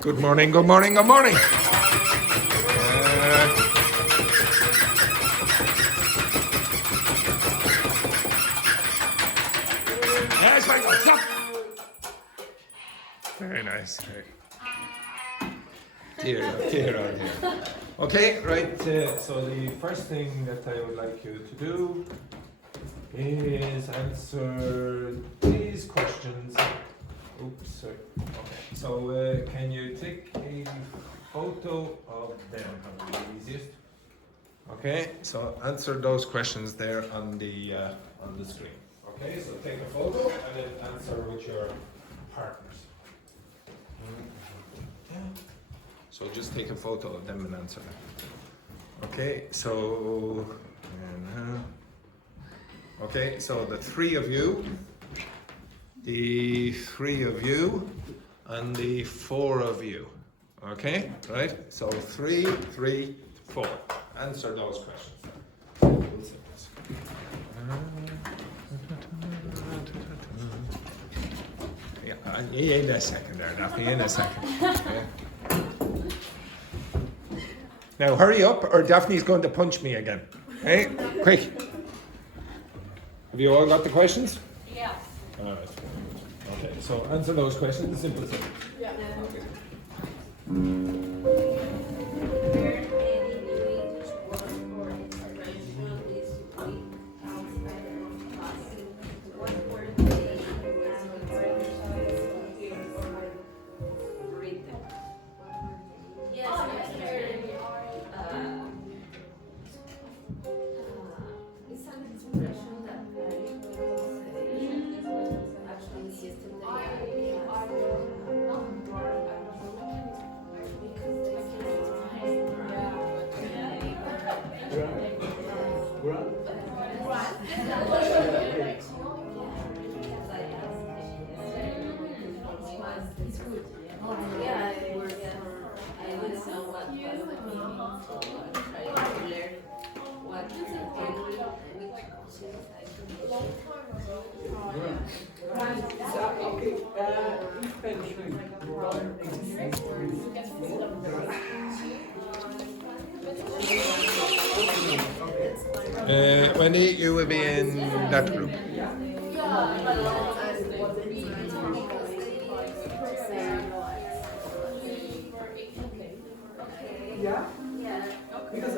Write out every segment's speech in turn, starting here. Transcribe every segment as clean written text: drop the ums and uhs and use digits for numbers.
Good morning, good morning, good morning. There's Michael, stop. Very nice. Dear, oh dear. Okay, right, so the first thing that I would like you to do is answer these questions. Oops, sorry. Okay, so can you take a photo of them? That'll be the easiest. Okay, so answer those questions there on the screen. Okay, so take a photo and then answer with your partners. So just take a photo of them and answer them. Okay, so the three of you, and the four of you. Okay, right? So 3, 3, 4. Answer those questions. Yeah, in a second there, Daphne, in a second. Yeah. Now hurry up or Daphne's going to punch me again. Hey, quick. Have you all got the questions? Yeah. All right. Okay, so answer those questions, simple things. Yeah. Okay. Where any individual work or intervention is weak outside of class, what were they written? Yes, it's an expression that I actually yesterday Wendy, you will be in that group. Yeah? Yeah. Because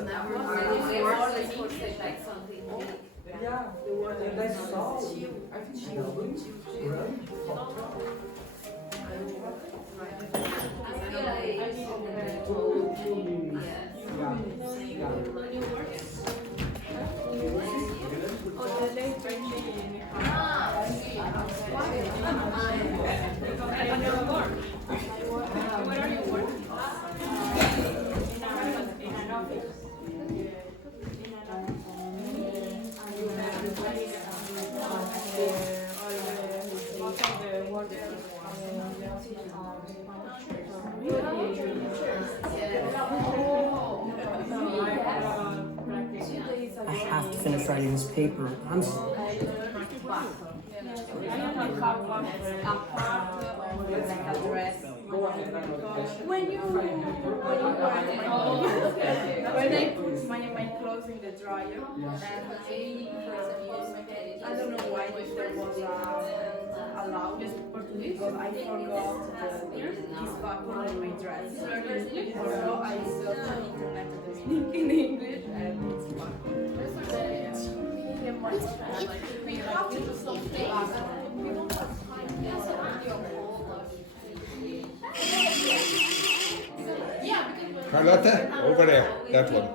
Like something big. yeah, that's all. I think she was really I have to finish writing this paper. When I put my clothes in the dryer, and I don't know why there was allowed but I forgot this button on my dress. So I searched on internet the meaning in English and it's fun. We have to do something. We don't have time. Carlotta, over there, that one.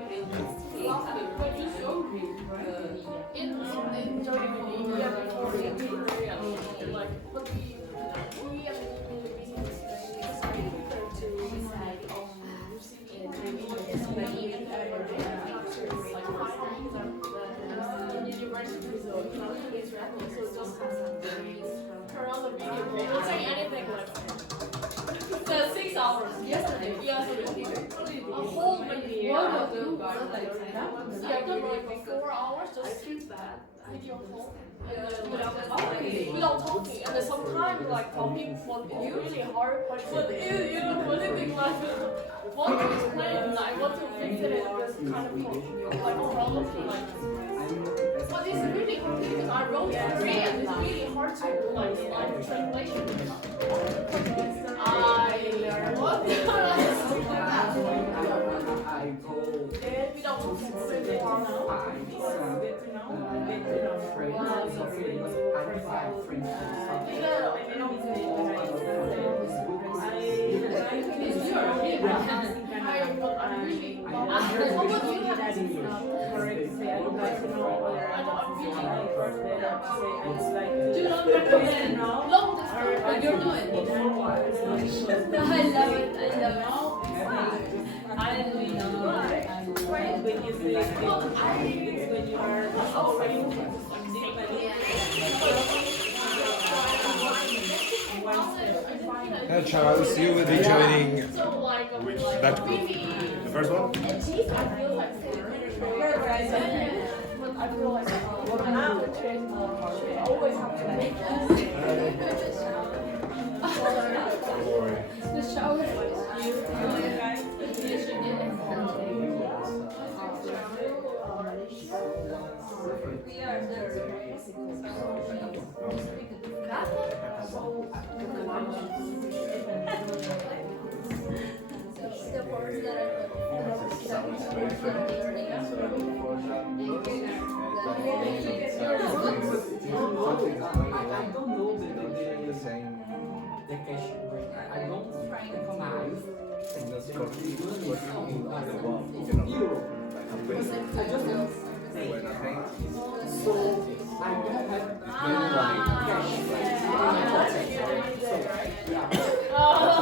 I'll take anything left. So 6 hours. Yesterday. Yeah, so a whole video. Yeah, I don't know, like 4 hours just video call. Without talking. And then sometimes like talking was really hard. But you don't put it want to explain it, I want to fix it, it's kind of like problem like but it's really hard because I wrote it free and it's really hard to do like translation. I what? I go. We don't I do not recommend long distance what you're doing. I love it. I Charles, you will be joining Which that group. The first one? I feel like always have to make Don't worry. the shower.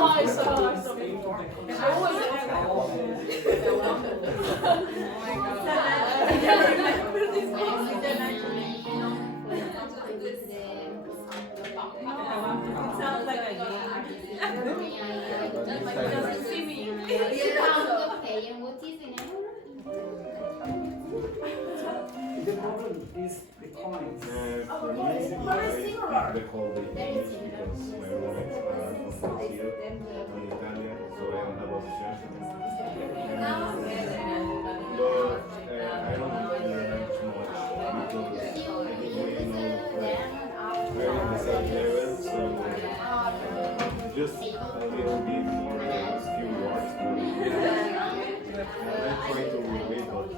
I saw before. I always sounds like a doesn't see me. Okay, and what is the name? The problem is the coins. For me, they call the English because my roommates are from here, from Italian, so I don't have options. But I don't learn too much because we're in the same level, so just a little bit more few words. I try to read, but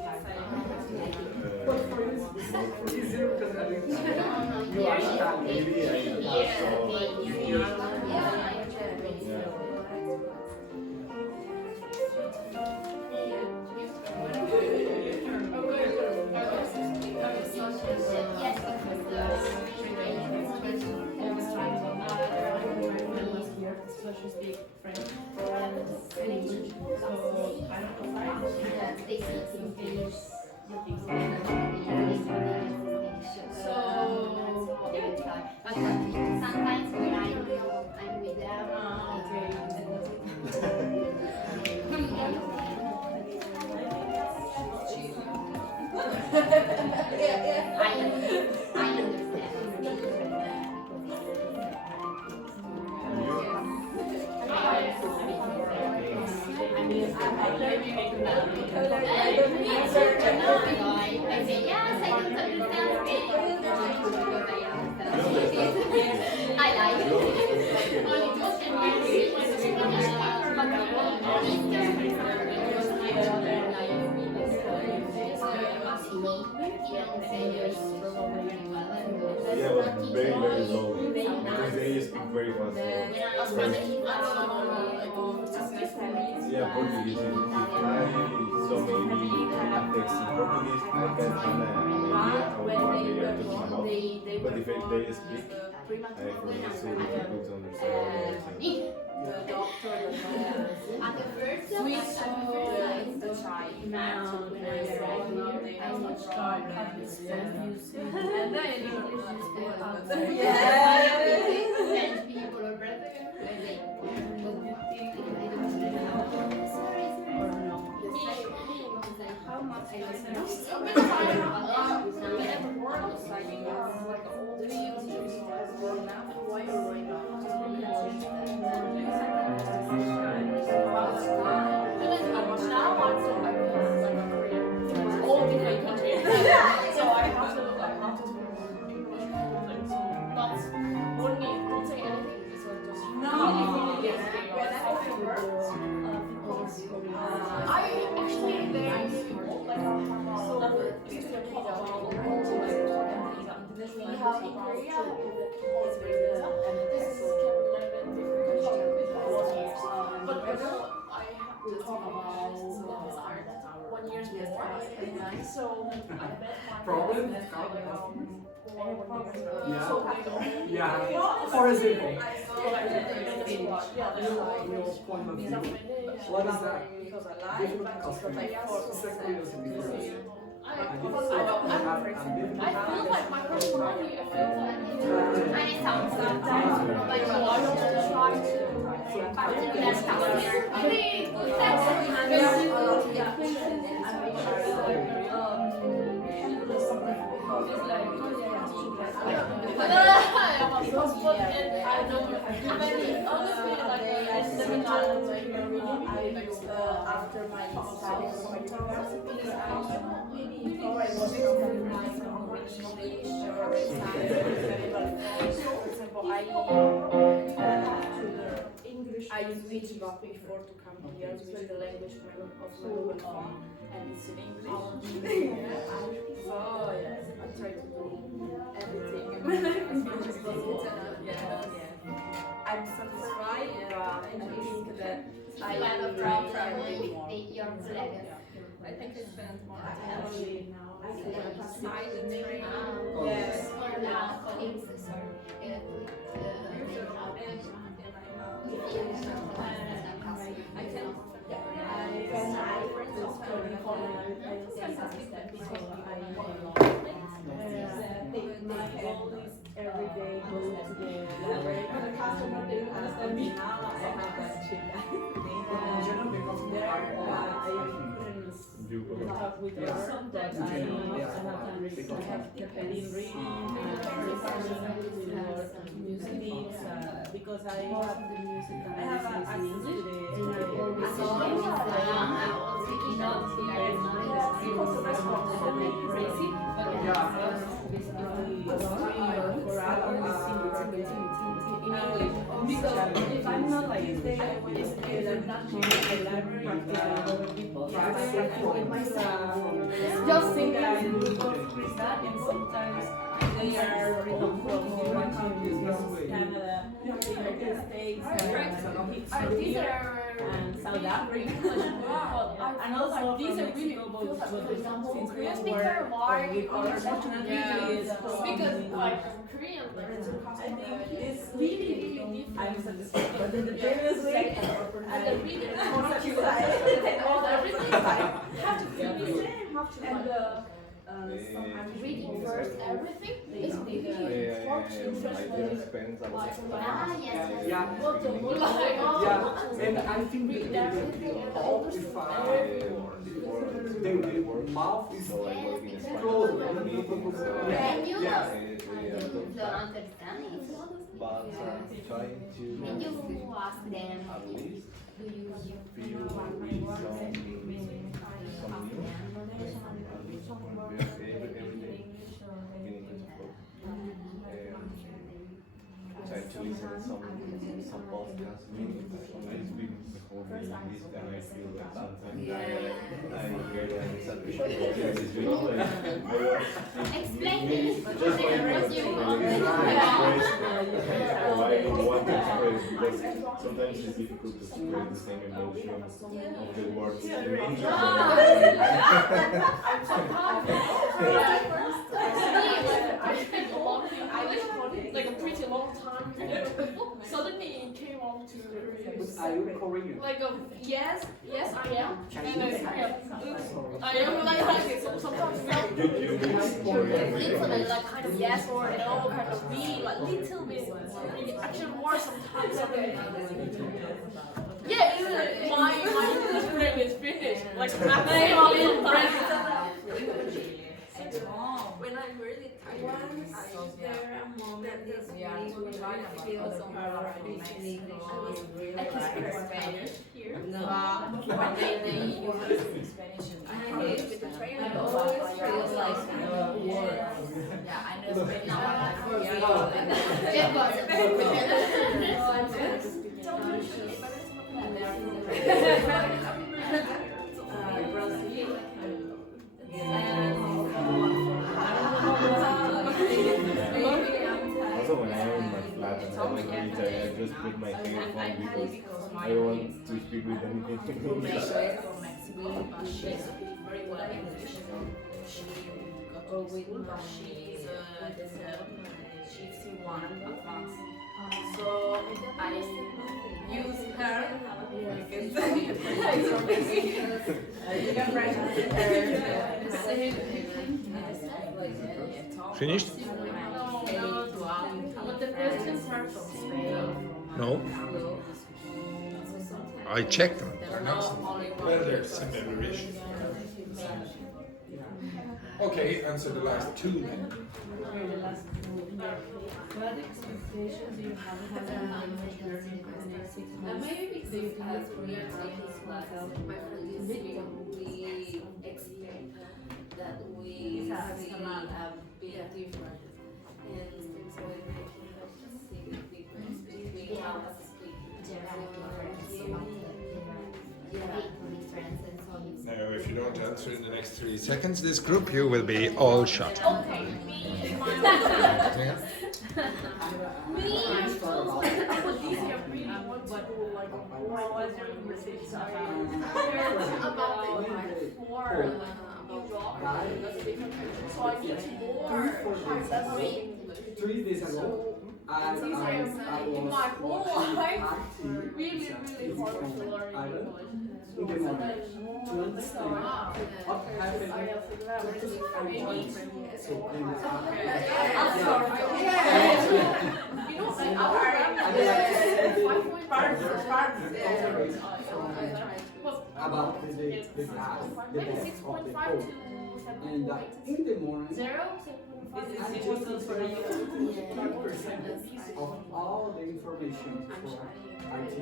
Easier because you are Italian. maybe I So she speaks French and English. So I don't know. But sometimes when I'm with them, I I say yes, I don't understand Spain. I like yeah, but very, very low. Because they speak very fast. Yeah, Portuguese. If I saw maybe a text in Portuguese, I can have an idea of what they are talking about. But if they speak, for me it's so difficult to understand what they are saying. at the first I prefer to try now when I arrived here. I was trying And then English is good. French people or Brazilian where they how much I listen. So I met my Problem? Yeah. For example, your point of view. What is that? Different custom. Exactly the same difference. I feel like my personality, I feel like sometimes like I want to try to after my studies in university, before I was from my English or science, for example, I switched back before to come here, switch the language of my mobile phone, and it's in English. So yes, I try to do everything. I'm satisfied, but I think that I have a problem with your flag. I think I spend more time beside the train. Yes. For now, I can. My goal is every day go to the library. The customer they don't understand me. Now I have that check. There, I couldn't talk with her, but I have to read. I have been reading music because I have access to because if I'm not like this, I always feel like not the library people. Just think that I do that, and sometimes they are written from different countries, Canada, United States, and South Africa, and also these from are really Mexico, but since we speak work very wide, with other nationalities, because like Korean, I think it's really, I'm satisfied. But then the previous week, and the reader is more satisfied. everything have to feel the same, have to And I'm reading first everything. It's really I didn't spend a lot of time. Yeah, and I think the mouth is closed. Yeah. Yeah. But trying to When you ask them, at least do you feel with some news. Every day, beginning to talk. Try to listen to some podcasts. It's been the whole day English, and I feel that sometimes I hear them explain it? just my I don't want to express because sometimes it's difficult to express the same emotion of the words in English. I spent a long like a pretty long time with people. Suddenly it came on to Are you Korean? like yes, I am. And I am like it. So sometimes literally like kind of yes or no, kind of be like little bit. Actually more sometimes. Yeah, my English grade is finished. Like nothing all the time. When I'm really tired, there are moments that feel somehow I can speak Spanish here. No. When they use Spanish, I hate with the train. I always feel like yeah, I know Spanish. Also, when I'm in my flat and I'm really tired, I just put my earphone because I don't want to speak with anything. from Mexico, but she's very well English. She got to school, but she's C1 advanced. So I use her because she's from Mexico. You can practice her. Finished? But the questions are from Spain. No. I checked them. They're not. Well, they're similar-ish. Okay, answer the last two then. What expectations do you have for language learning for the next 6 months? Maybe because as we are taking classes, my friend is here, we expect that we see a big difference. And so we have to see the difference between how to speak. Now, if you don't answer in the next 3 seconds, this group, you will be all shut. Okay, me and my me and this year really want to like What was your conversation about the for new job that's different. So I need to more English. 3 days ago, In my whole life, really hard to learn English. in the moment to understand what happened I need so in the I'm sorry. You know, like about the death of the pope. And in the morning, 5% of all the information for IT.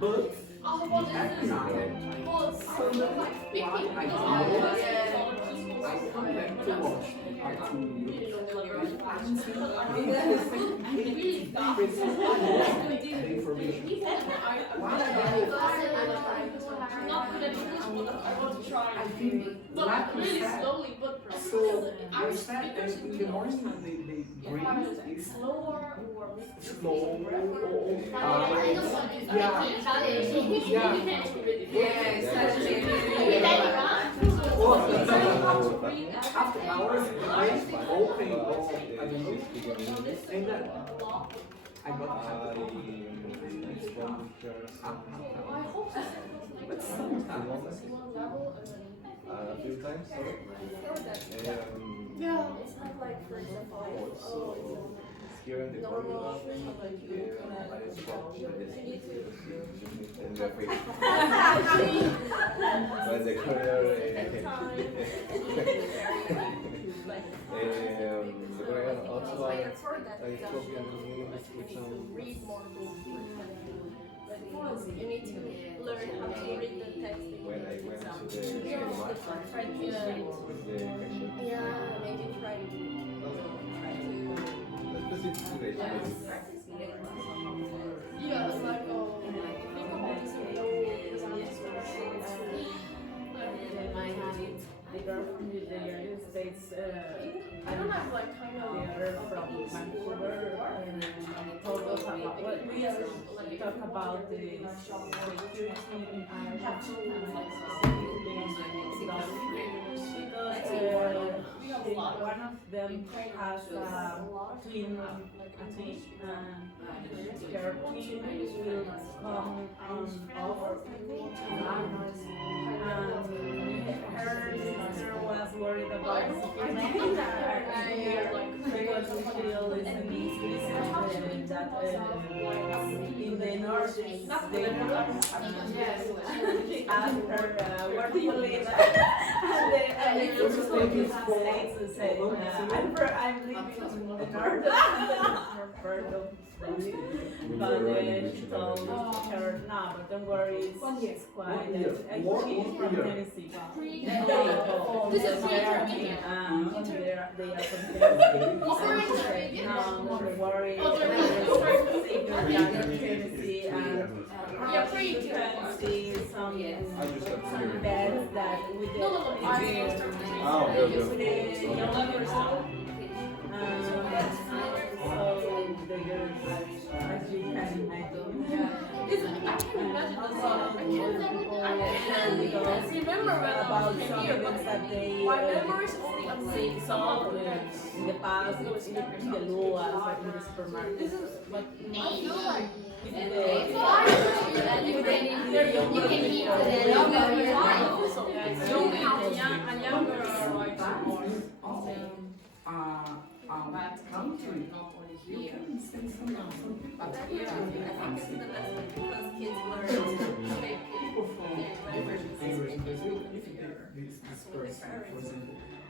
But at night, I come back to watch the information. Not good at English, but I want to try. I think, But like you really said, slowly, but so I said that in the morning the brain is slower or slow. After hours, the brain open or I don't know. And then I got but sometimes A few times. yeah, it's not like for example, Also, here in the corridor, I spot but the corridor, the corridor also I spoke in English with some. read more books. You need to learn how to read the text. When I went to the Try to with the lecture. maybe try yeah, it's like think about this because I'm just The girl from the United States, I don't have like kind of they are from Vancouver, and told us about what we talk about the security in specifically because one of them has a twin, her twin will come over her sister was worried about security because we feel is that in the north they asked her where do you live and the States said I'm living in the north part of Spain. But she told her no, but don't worry, it's quiet. She is from Tennessee. This is they are from Tennessee. No, don't worry. Tennessee and yeah, pretty you can see some beds that with the Oh, with the yellow remember when I about came some here, things but that they my memory is only amazing. saw in the past in the Loas or in the supermarket. But I feel like in you the can eat it. Also, a younger like country. Here. But here, I think it's the best because kids learn to make it. People from different this person, for example,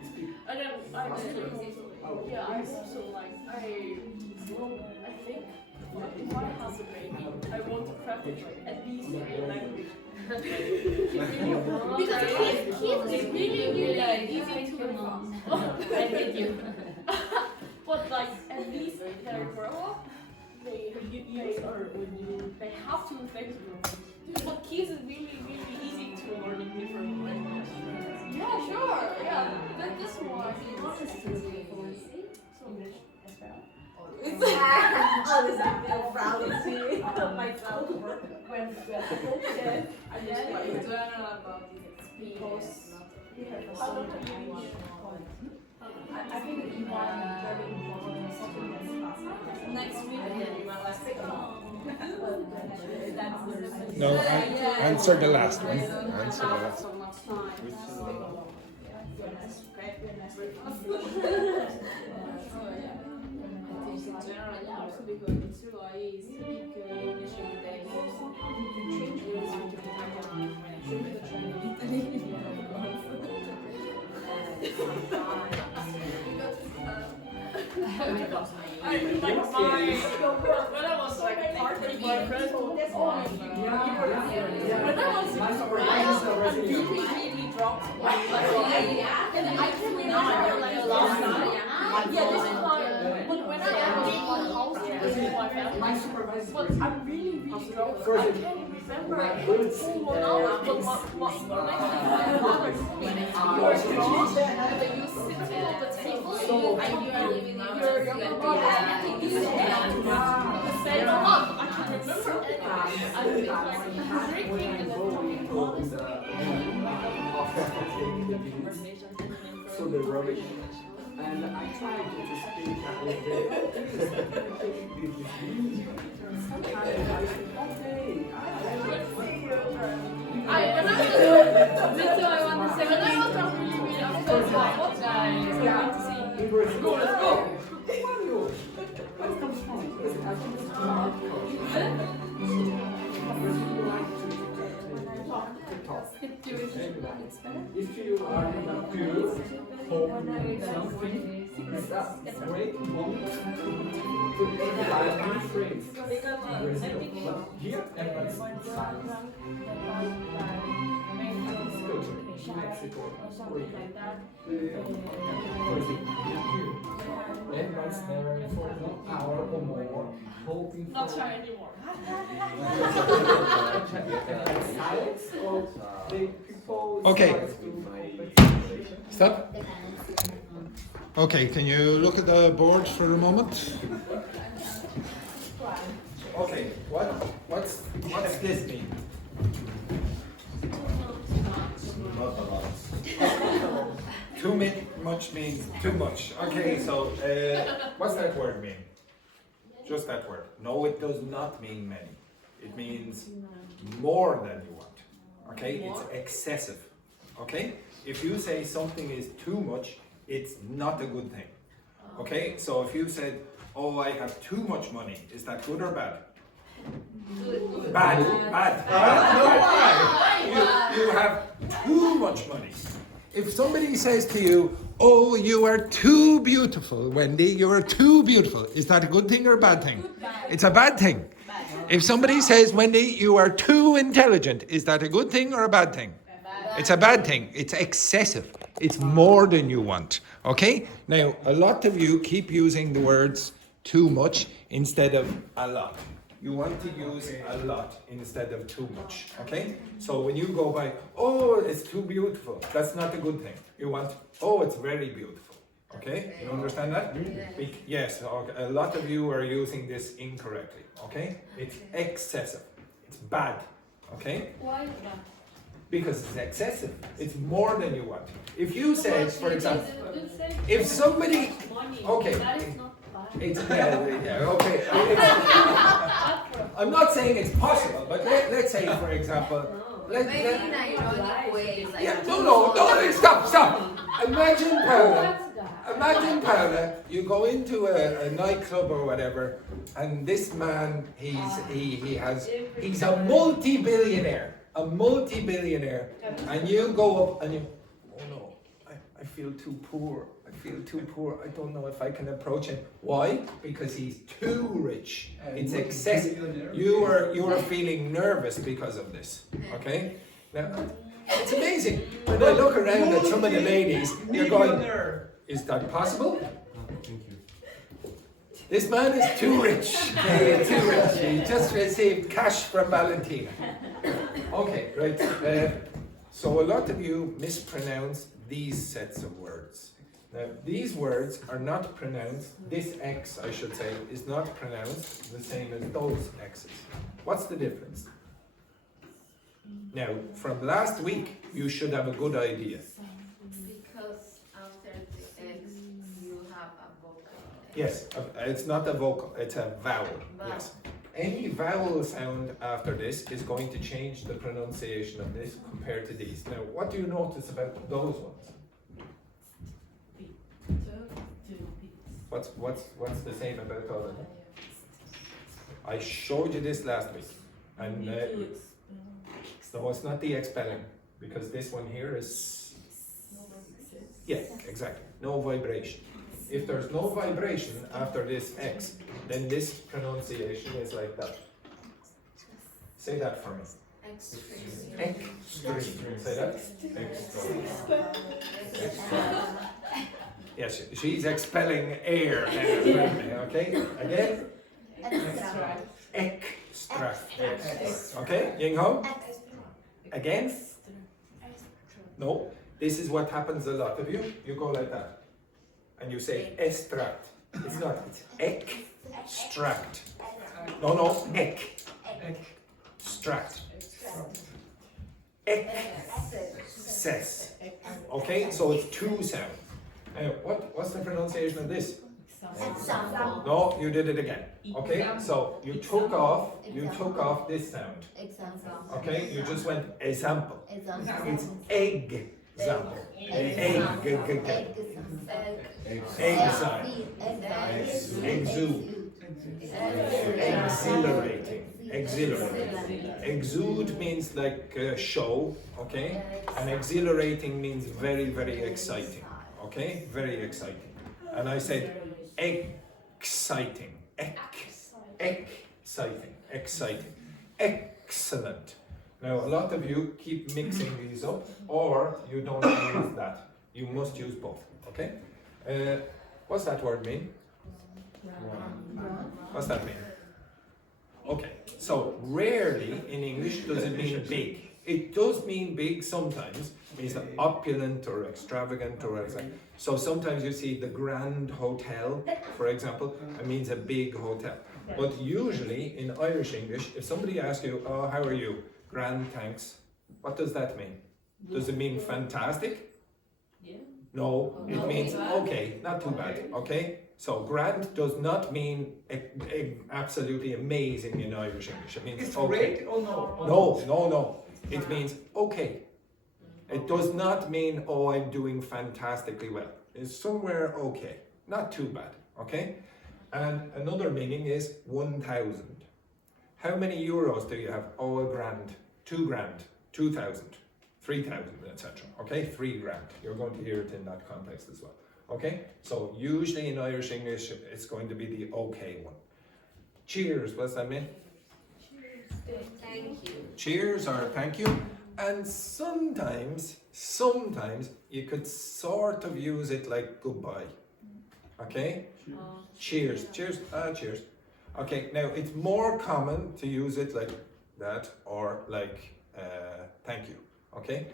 speak and then I faster. yeah, I also like I think if I have a baby, I want to practice like at least a language. Because kids is really like easy to learn. I hate you. But like at least they grow up, they have to think. But kids is really easy to learn in different languages. Yeah, sure. Yeah, that's why. all this I feel proud to see myself when I just like to learn about this experience. I think that you are very important something that's Next week, No, answer the last one. Answer the last one. so much time. Which In general, also because it's really speak English every day. When I was like party boyfriend, when I was really dropped and I can remember like a long time. Yeah, this is fine. But when I was in my house with my family, but I'm really drunk. I can't remember full 1 hour. But what next thing my mother told me, you are drunk, and you sit at the table, and you are living your younger brother and you say a lot. I can remember anything. I think like drinking and then talking all this so the rubbish. And I tried to speak with the sometimes I say, okay, when I was really upset about what guys. in Brazil, let's go. Where comes from? I think it's from Brazil like to talk. If you are in a field, holding something, that's a great moment to develop new friends in Brazil. But here, everybody's silent. It's good. In Mexico, for example, here, everybody's there for 1 hour or more, hoping for... Not shy anymore. silence, or the people... Okay. silence to- Stop. Okay, can you look at the board for a moment? Okay, what's this mean? not a lot. Too much means too much. Okay, so what's that word mean? Just that word. No, it does not mean many. It means more than you want. Okay, it's excessive. Okay, if you say something is too much, it's not a good thing. Okay, so if you said, oh, I have too much money, is that good or bad? Bad. No, why? You have too much money. If somebody says to you, oh, you are too beautiful, Wendy, you are too beautiful, is that a good thing or a bad thing? It's a bad thing. If somebody says, Wendy, you are too intelligent, is that a good thing or a bad thing? It's a bad thing. It's excessive. It's more than you want. Okay? Now, a lot of you keep using the words too much instead of a lot. You want to use a lot instead of too much. Okay? So when you go by, oh, it's too beautiful, that's not a good thing. You want, oh, it's very beautiful. Okay? You understand that? Yes, okay. A lot of you are using this incorrectly. Okay? It's excessive. It's bad. Okay? Why is that? because it's excessive. It's more than you want. If you said, for example, if somebody, okay, it's okay. I'm not saying it's possible, but let's say, for example, stop. Imagine Paula, you go into a nightclub or whatever, and this man, he's a multi-billionaire, and you go up and you, oh no, I feel too poor. I don't know if I can approach him. Why? Because he's too rich. It's excessive. You are feeling nervous because of this. Okay? Now, it's amazing. When I look around at some of the ladies, you're going, is that possible? Thank you. This man is too rich. Too rich. He just received cash from Valentina. Okay, right. So a lot of you mispronounce these sets of words. Now, these words are not pronounced, this X, I should say, is not pronounced the same as those X's. What's the difference? Now, from last week, you should have a good idea. Because after the X, you have a vocal. Yes, it's not a vocal, it's a vowel. Yes. Any vowel sound after this is going to change the pronunciation of this compared to these. Now, what do you notice about those ones? What's the same about all of them? I showed you this last week, and no, it's not the X spelling, because this one here is, yeah, exactly, no vibration. If there's no vibration after this X, then this pronunciation is like that. Say that for me. Extreme. Extreme. Say that. Yes, she's expelling air. Okay, again. Extract. Okay, Ying Ho. Again. No, this is what happens a lot of you. You go like that, and you say extract. It's not. It's extract. No, extract. Excess. Okay, so it's two sounds. What's the pronunciation of this? Example. No, you did it again. Okay, so you took off this sound. Okay, you just went example. It's egg. Example. Egg. Exude. Exhilarating. Exude means like show, okay? And exhilarating means very, very exciting, okay? Very exciting. And I said exciting. Exciting. Excellent. Now a lot of you keep mixing these up, or you don't use that. You must use both, okay? What's that word mean? What's that mean? Okay, so rarely in English does it mean big. It does mean big sometimes. It means opulent or extravagant or exact. So sometimes you see the Grand Hotel, for example, it means a big hotel. But usually in Irish English, if somebody asks you, oh, how are you? Grand, thanks. What does that mean? Does it mean fantastic? No, it means okay, not too bad, okay? So grand does not mean absolutely amazing in Irish English. It means It's okay. great or no? No. It means okay. It does not mean, oh, I'm doing fantastically well. It's somewhere okay, not too bad, okay? And another meaning is 1,000. How many euros do you have? Oh, a grand, 2 grand, 2,000, 3,000, etc. Okay, 3 grand. You're going to hear it in that context as well. Okay, so usually in Irish English, it's going to be the okay one. Cheers, what's that mean? Thank you. Cheers or thank you. And sometimes you could sort of use it like goodbye. Okay? Cheers. Cheers. Cheers. Okay, now it's more common to use it like that or like thank you. Okay?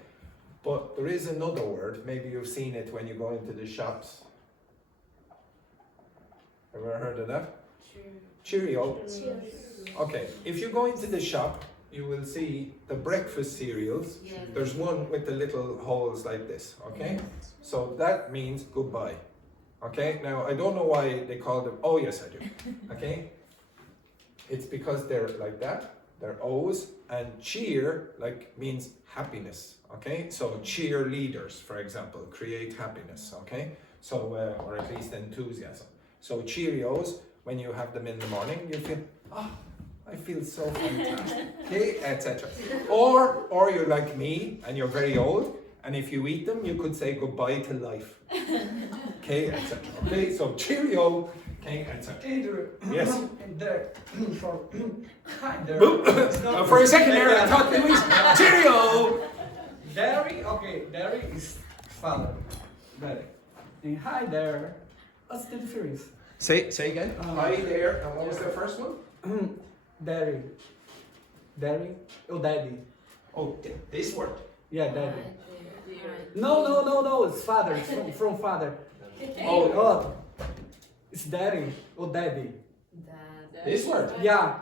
But there is another word, maybe you've seen it when you go into the shops. Have you ever heard of that? Cheerio. Okay, if you go into the shop you will see the breakfast cereals. There's one with the little holes like this, okay? So that means goodbye, okay? Now, I don't know why they call them, oh yes I do, okay? It's because they're like that, they're O's, and cheer like means happiness, okay? So cheerleaders, for example, create happiness, okay? So, or at least enthusiasm. So Cheerios, when you have them in the morning, you feel, oh, I feel so fantastic, okay, etc. Or you're like me, and you're very old, and if you eat them, you could say goodbye to life, okay, etc. Okay, so Cheerio, okay, etc. Yes. And there, for hi there. For a second there, I thought it was Cheerio. Daddy, okay, Daddy is father. Daddy. And hi there. What's the difference? Say again. Hi there, and what was the first one? Daddy. Daddy? Oh, daddy. Oh, this word. Yeah, daddy. No, it's father. It's from father. Oh, it's daddy. Oh, daddy. This word. Yeah.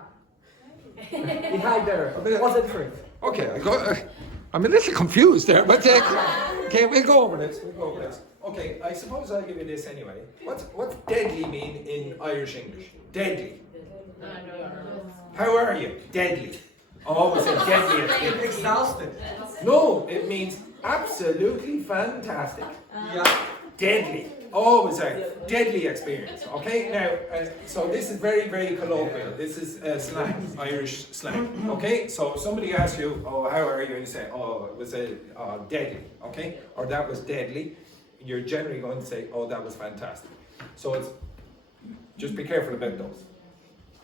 And hi there. What's the difference? Okay, I'm a little confused there, but okay, we'll go over this. Okay, I suppose I'll give you this anyway. What's deadly mean in Irish English? Deadly. How are you? Deadly. Oh, it's a deadly experience. Exhausted. No, it means absolutely fantastic. Yeah. Deadly. Oh, it's a deadly experience. Okay, now, so this is very, very colloquial. This is slang, Irish slang. Okay, so if somebody asks you, oh, how are you? And you say, oh, it was deadly. Okay, or that was deadly. You're generally going to say, oh, that was fantastic. So it's, just be careful about those.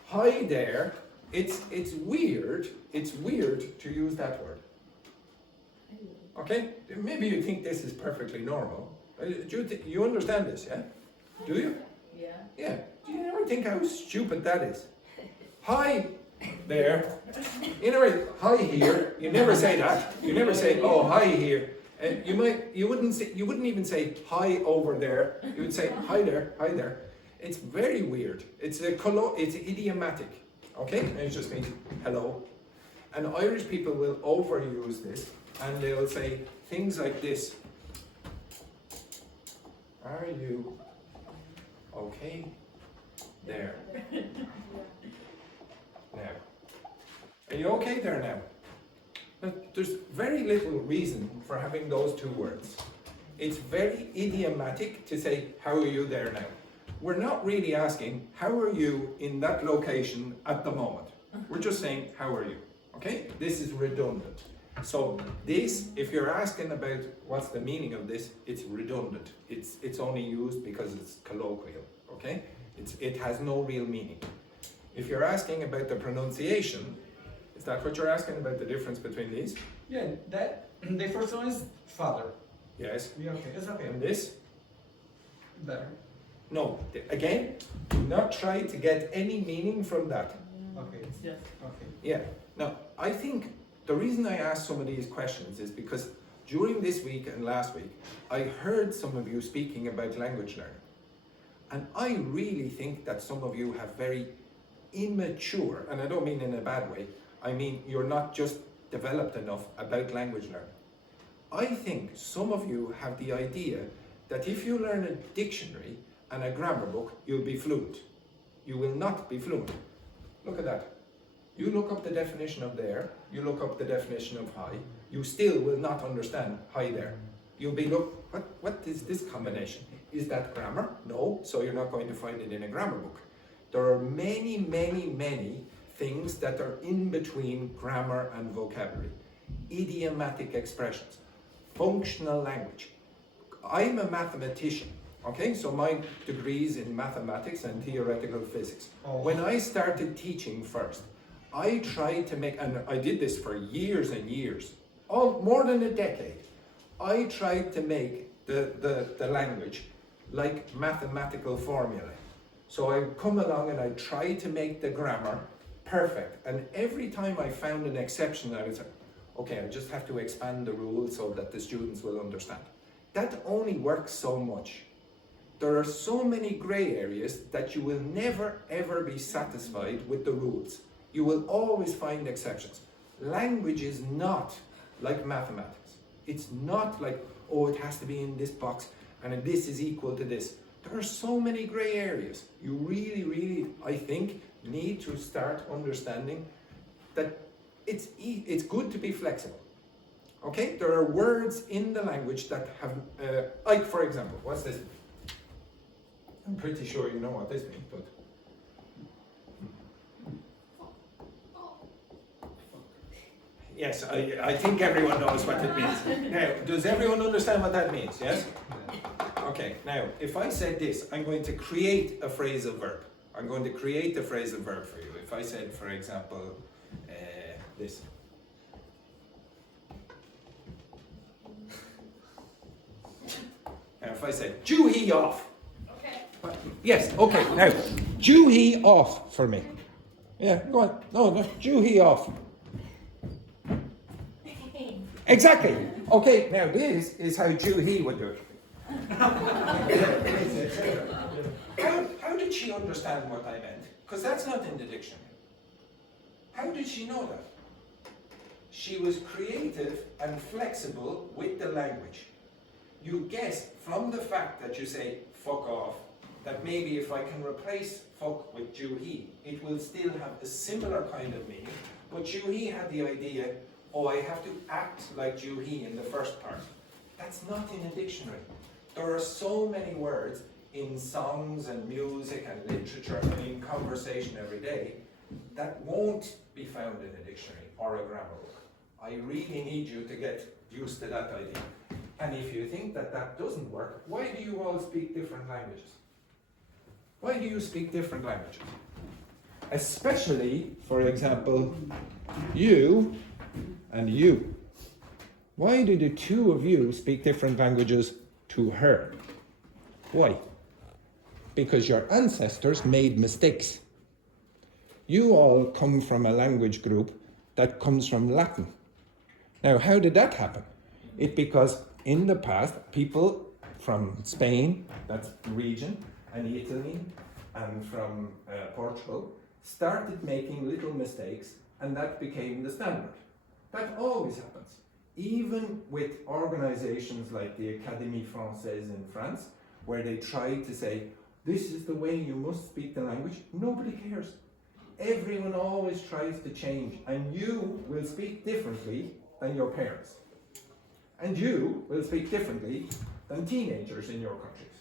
Hi there, it's weird to use that word. Okay, maybe you think this is perfectly normal. You understand this, yeah? Do you? Yeah. Yeah. Do you ever think how stupid that is? Hi there. You never, hi here. You never say that. You never say, oh, hi here. You wouldn't even say hi over there. You would say hi there, hi there. It's very weird. It's idiomatic. Okay? And it just means hello. And Irish people will overuse this, and they'll say things like this. Are you okay there? Now, are you okay there now? There's very little reason for having those two words. It's very idiomatic to say, how are you there now? We're not really asking, how are you in that location at the moment? We're just saying, how are you? Okay? This is redundant. So this, if you're asking about what's the meaning of this, it's redundant. It's only used because it's colloquial, okay? It has no real meaning. If you're asking about the pronunciation, is that what you're asking about, the difference between these? Yeah, that the first one is father. Yes. Yeah, okay, it's okay. And this? Better. No. Again, do not try to get any meaning from that. Okay. Yes. Okay. Yeah. Now, I think the reason I asked some of these questions is because during this week and last week, I heard some of you speaking about language learning. And I really think that some of you have very immature, and I don't mean in a bad way, I mean you're not just developed enough about language learning. I think some of you have the idea that if you learn a dictionary and a grammar book, you'll be fluent. You will not be fluent. Look at that. You look up the definition of there, you look up the definition of hi, you still will not understand hi there. You'll be, look, what is this combination? Is that grammar? No, so you're not going to find it in a grammar book. There are many, many, many things that are in between grammar and vocabulary. Idiomatic expressions, functional language. I'm a mathematician, okay? So my degree's in mathematics and theoretical physics. When I started teaching first, I tried to make, and I did this for years and years, more than a decade. I tried to make the language like mathematical formulae. So I come along and I try to make the grammar perfect. And every time I found an exception, I would say, okay, I just have to expand the rules so that the students will understand. That only works so much. There are so many gray areas that you will never ever be satisfied with the rules. You will always find exceptions. Language is not like mathematics. It's not like, oh, it has to be in this box and this is equal to this. There are so many gray areas. You really, really, I think, need to start understanding that it's good to be flexible. Okay, there are words in the language that have, like for example, what's this? I'm pretty sure you know what this means, but. Yes, I think everyone knows what it means. Now, does everyone understand what that means, yes? Okay, now, if I said this, I'm going to create a phrasal verb. I'm going to create a phrasal verb for you. If I said, for example, this. Now, if I said, "Jew he off." Okay. Yes, okay, now, "Jew he off" for me. Yeah, go on. No, "Jew he off." Exactly. Okay, now this is how Jew he would do it. How did she understand what I meant? Because that's not in the dictionary. How did she know that? She was creative and flexible with the language. You guess from the fact that you say "fuck off" that maybe if I can replace "fuck" with "Jew he," it will still have a similar kind of meaning. But Jew he had the idea, oh, I have to act like Jew he in the first part. That's not in a dictionary. There are so many words in songs and music and literature and in conversation every day that won't be found in a dictionary or a grammar book. I really need you to get used to that idea. And if you think that that doesn't work, why do you all speak different languages? Why do you speak different languages? Especially, for example, you and you. Why do the two of you speak different languages to her? Why? Because your ancestors made mistakes. You all come from a language group that comes from Latin. Now, how did that happen? It's because in the past, people from Spain, that's the region, and Italy, and from Portugal, started making little mistakes, and that became the standard. That always happens. Even with organizations like the Académie Française in France, where they try to say, this is the way you must speak the language, nobody cares. Everyone always tries to change, and you will speak differently than your parents. And you will speak differently than teenagers in your countries.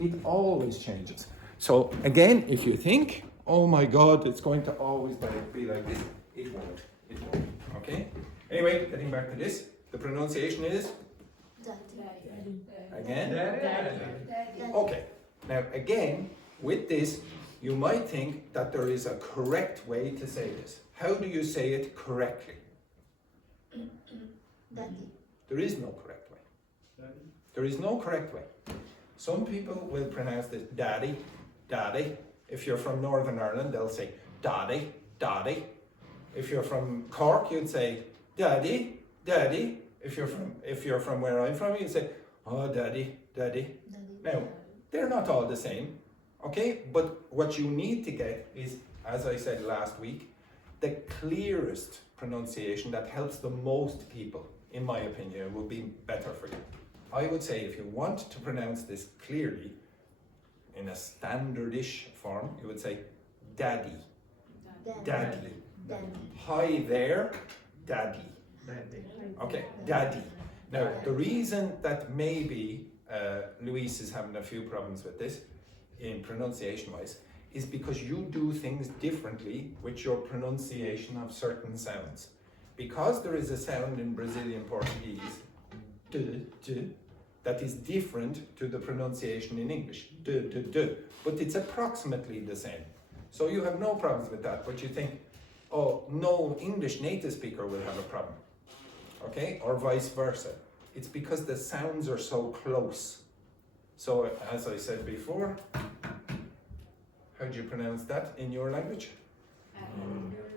It always changes. So again, if you think, oh my God, it's going to always be like this, it won't. It won't. Okay? Anyway, getting back to this, the pronunciation is? Again? Okay. Now again, with this, you might think that there is a correct way to say this. How do you say it correctly? There is no correct way. There is no correct way. Some people will pronounce this daddy, daddy. If you're from Northern Ireland, they'll say daddy, daddy. If you're from Cork, you'd say daddy, daddy. If you're from where I'm from, you'd say, oh, daddy, daddy. Now, they're not all the same, okay? But what you need to get is, as I said last week, the clearest pronunciation that helps the most people, in my opinion, will be better for you. I would say if you want to pronounce this clearly, in a standardish form, you would say daddy, daddy. Hi there, daddy. Okay, daddy. Now, the reason that maybe Luis is having a few problems with this, in pronunciation-wise, is because you do things differently with your pronunciation of certain sounds. Because there is a sound in Brazilian Portuguese, that is different to the pronunciation in English, but it's approximately the same. So you have no problems with that, but you think, oh, no English native speaker will have a problem, okay? Or vice versa. It's because the sounds are so close. So as I said before, how do you pronounce that in your language?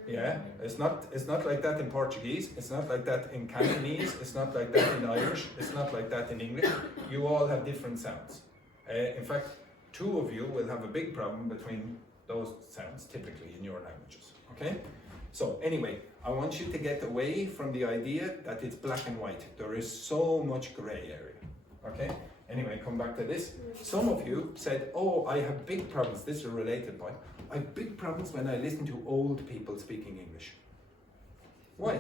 Yeah, it's not like that in Portuguese, it's not like that in Cantonese, it's not like that in Irish, it's not like that in English. You all have different sounds. In fact, two of you will have a big problem between those sounds typically in your languages, okay? So anyway, I want you to get away from the idea that it's black and white. There is so much gray area, okay? Anyway, come back to this. Some of you said, oh, I have big problems. This is a related point. I have big problems when I listen to old people speaking English. Why?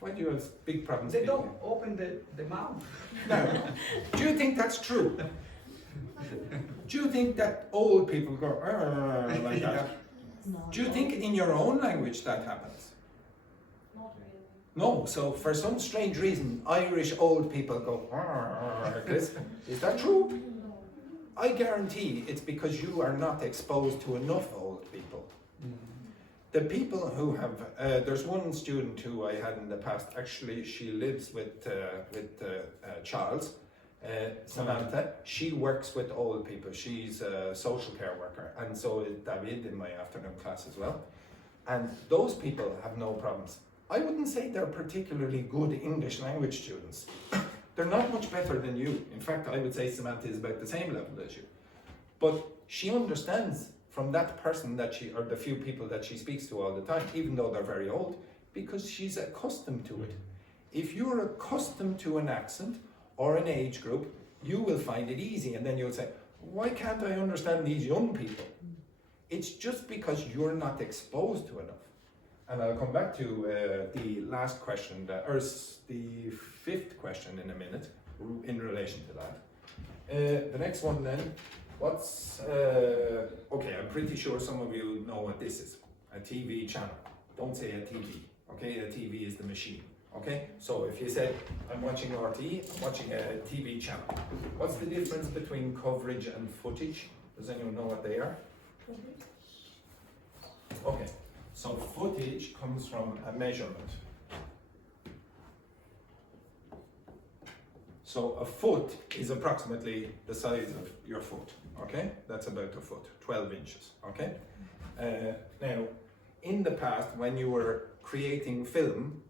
Why do you have big problems? They speaking don't open the mouth. Now, do you think that's true? Do you think that old people go like that? Do you think in your own language that happens? Not really. No, so for some strange reason, Irish old people go like this. Is that true? I guarantee it's because you are not exposed to enough old people. The people who have, there's one student who I had in the past, actually she lives with Charles, Samantha. She works with old people. She's a social care worker, and so is David in my afternoon class as well. And those people have no problems. I wouldn't say they're particularly good English language students. They're not much better than you. In fact, I would say Samantha is about the same level as you. But she understands from that person that she, or the few people that she speaks to all the time, even though they're very old, because she's accustomed to it. If you're accustomed to an accent or an age group, you will find it easy, and then you'll say, why can't I understand these young people? It's just because you're not exposed to enough. And I'll come back to the last question, or the fifth question in a minute, in relation to that. The next one then, what's, okay, I'm pretty sure some of you know what this is, a TV channel. Don't say a TV, okay? A TV is the machine, okay? So if you said, I'm watching RT, I'm watching a TV channel. What's the difference between coverage and footage? Does anyone know what they are? Okay, so footage comes from a measurement. So a foot is approximately the size of your foot, okay? That's about a foot, 12 inches, okay? Now, in the past, when you were creating film,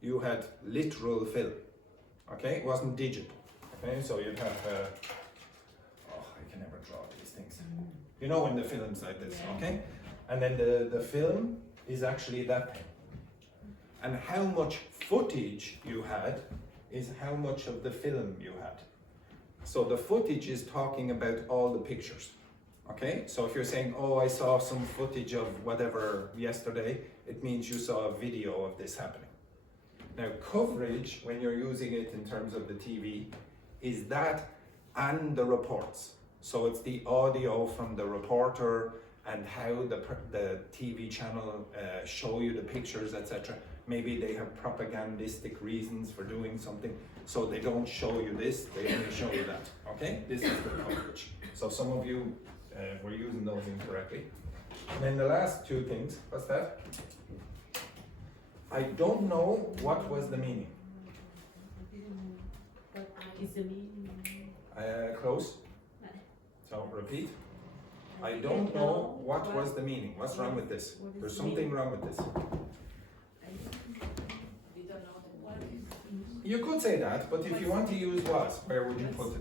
you had literal film, okay? It wasn't digital, okay? So you'd have, oh, I can never draw these things. You know when the film's like this, okay? And then the film is actually that thing. And how much footage you had is how much of the film you had. So the footage is talking about all the pictures, okay? So if you're saying, oh, I saw some footage of whatever yesterday, it means you saw a video of this happening. Now coverage, when you're using it in terms of the TV, is that and the reports. So it's the audio from the reporter and how the TV channel show you the pictures, etc. Maybe they have propagandistic reasons for doing something, so they don't show you this, they only show you that, okay? This is the coverage. So some of you were using those incorrectly. And then the last two things, what's that? I don't know what was the meaning. Close. So repeat. I don't know what was the meaning. What's wrong with this? There's something wrong with this. You could say that, but if you want to use was, where would you put it?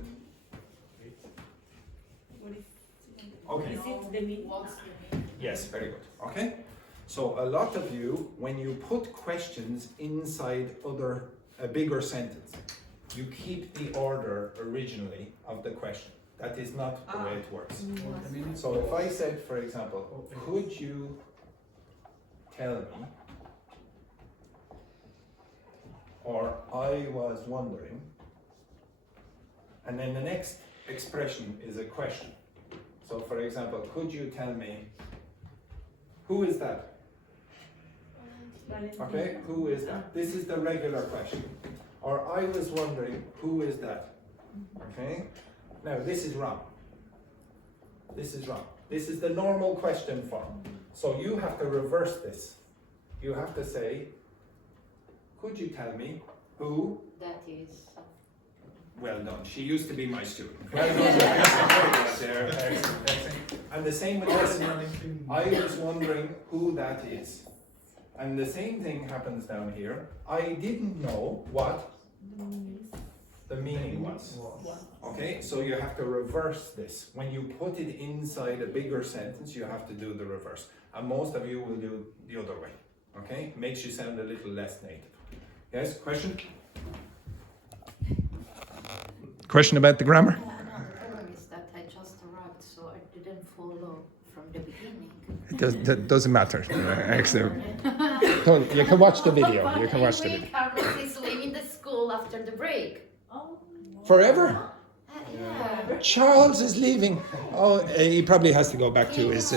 Okay. Yes, very good. Okay. So a lot of you, when you put questions inside a bigger sentence, you keep the order originally of the question. That is not the way it works. So if I said, for example, could you tell me, or I was wondering, and then the next expression is a question. So for example, could you tell me, who is that? Okay, who is that? This is the regular question. Or I was wondering, who is that? Okay? Now this is wrong. This is wrong. This is the normal question form. So you have to reverse this. You have to say, could you tell me who? That is. Well done. She used to be my student. Well done. There. Excellent. And the same with this. I was wondering who that is. And the same thing happens down here. I didn't know what the meaning was. Okay, so you have to reverse this. When you put it inside a bigger sentence, you have to do the reverse. And most of you will do the other way. Okay, makes you sound a little less native. Yes, question? Question about the grammar? Another problem is that I just arrived, so I didn't follow from the beginning. It doesn't matter. Excellent. You can watch the video. You can watch the video. Carlos is leaving the school after the break. Forever? Yeah. Charles is leaving. Oh, he probably has to go back to his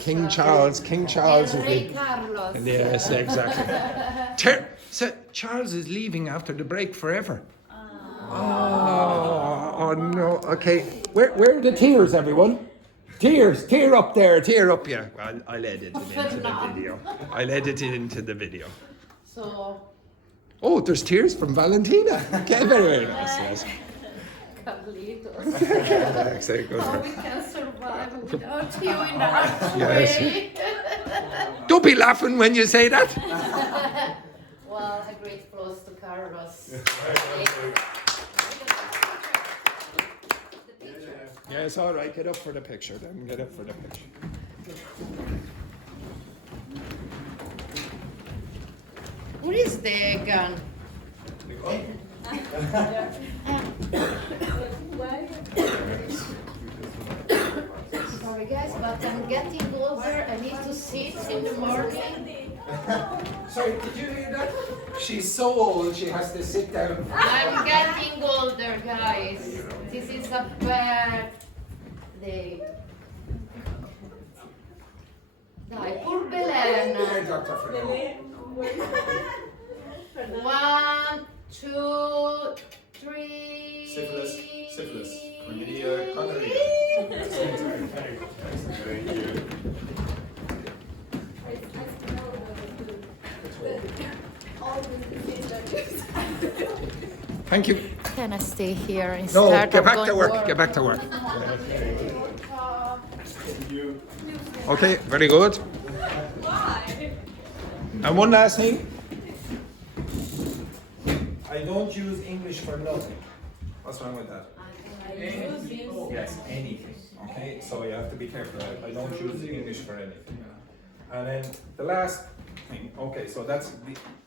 King Charles. King Charles is Rey leaving. Carlos. Yes, exactly. So Charles is leaving after the break forever. Oh no. Okay. Where are the tears, everyone? Tears. Tear up there. Tear up. Yeah. Well, I'll edit it into the video. I'll edit it into the video. So, Oh, there's tears from Valentina. Okay, very nice. Yes. Carlitos. Exactly. How we can survive without you in the archway? Yes. Don't be laughing when you say that. Well, a great applause to Carlos. Yes, all right. Get up for the picture then. Get up for the picture. What is the gun? Sorry guys, but I'm getting older. I need to sit in the morning. Sorry, did you hear that? She's so old, she has to sit down. I'm getting older, guys. This is a bad day. Dai, pur Belen. Dr. Fernando. 1, 2, 3. Syphilis. Chlamydia, gonorrhea. Thank you. Thank you. Can I stay here instead No, of get back going to work. Get back to work. Okay, very good. And one last thing. I don't use English for nothing. What's wrong with that? Yes, anything. Okay, so you have to be careful. I don't use English for anything. And then the last thing. Okay, so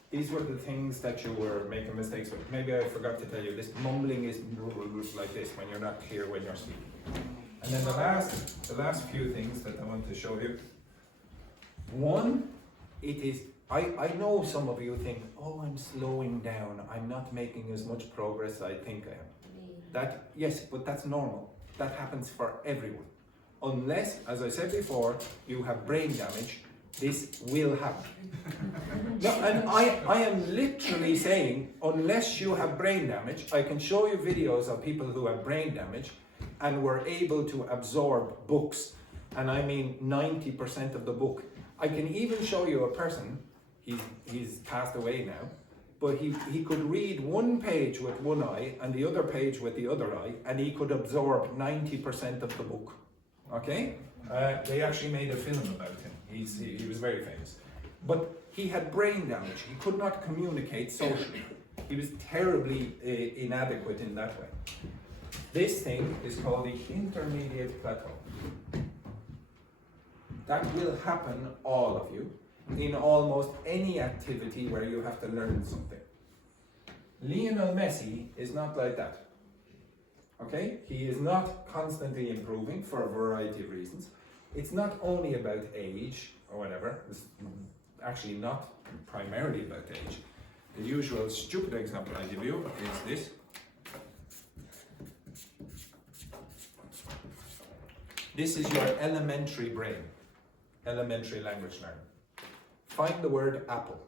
these were the things that you were making mistakes with. Maybe I forgot to tell you this. Mumbling is like this when you're not clear when you're speaking. And then the last few things that I want to show you. One, it is. I know some of you think, oh, I'm slowing down. I'm not making as much progress as I think I am. Yes, but that's normal. That happens for everyone. Unless, as I said before, you have brain damage, this will happen. No, and I am literally saying, unless you have brain damage, I can show you videos of people who have brain damage and were able to absorb books. And I mean 90% of the book. I can even show you a person, he's passed away now, but he could read one page with one eye and the other page with the other eye, and he could absorb 90% of the book. Okay? They actually made a film about him. He was very famous. But he had brain damage. He could not communicate socially. He was terribly inadequate in that way. This thing is called the Intermediate Plateau. That will happen, all of you, in almost any activity where you have to learn something. Lionel Messi is not like that. Okay? He is not constantly improving for a variety of reasons. It's not only about age or whatever. It's actually not primarily about age. The usual stupid example I give you is this. This is your elementary brain, elementary language learning. Find the word apple.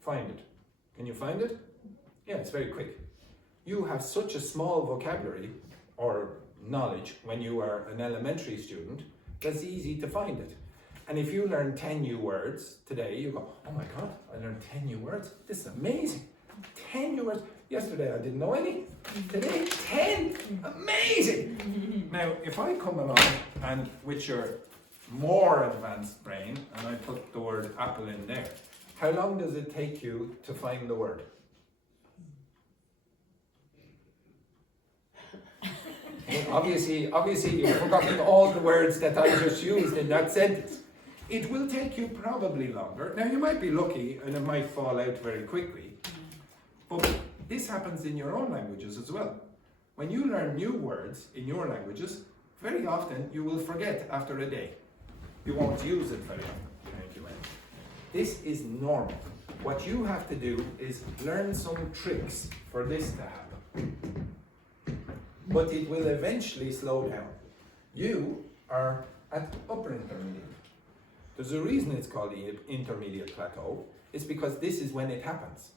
Find it. Can you find it? Yeah, it's very quick. You have such a small vocabulary or knowledge when you are an elementary student, that's easy to find it. And if you learn 10 new words today, you go, oh my God, I learned 10 new words. This is amazing. 10 new words. Yesterday I didn't know any. Today, 10. Amazing. Now, if I come along and with your more advanced brain and I put the word apple in there, how long does it take you to find the word? Obviously you've forgotten all the words that I just used in that sentence. It will take you probably longer. Now you might be lucky and it might fall out very quickly, but this happens in your own languages as well. When you learn new words in your languages, very often you will forget after a day. You won't use it very often. Thank you, Anne. This is normal. What you have to do is learn some tricks for this to happen. But it will eventually slow down. You are at upper intermediate. There's a reason it's called the Intermediate Plateau. It's because this is when it happens.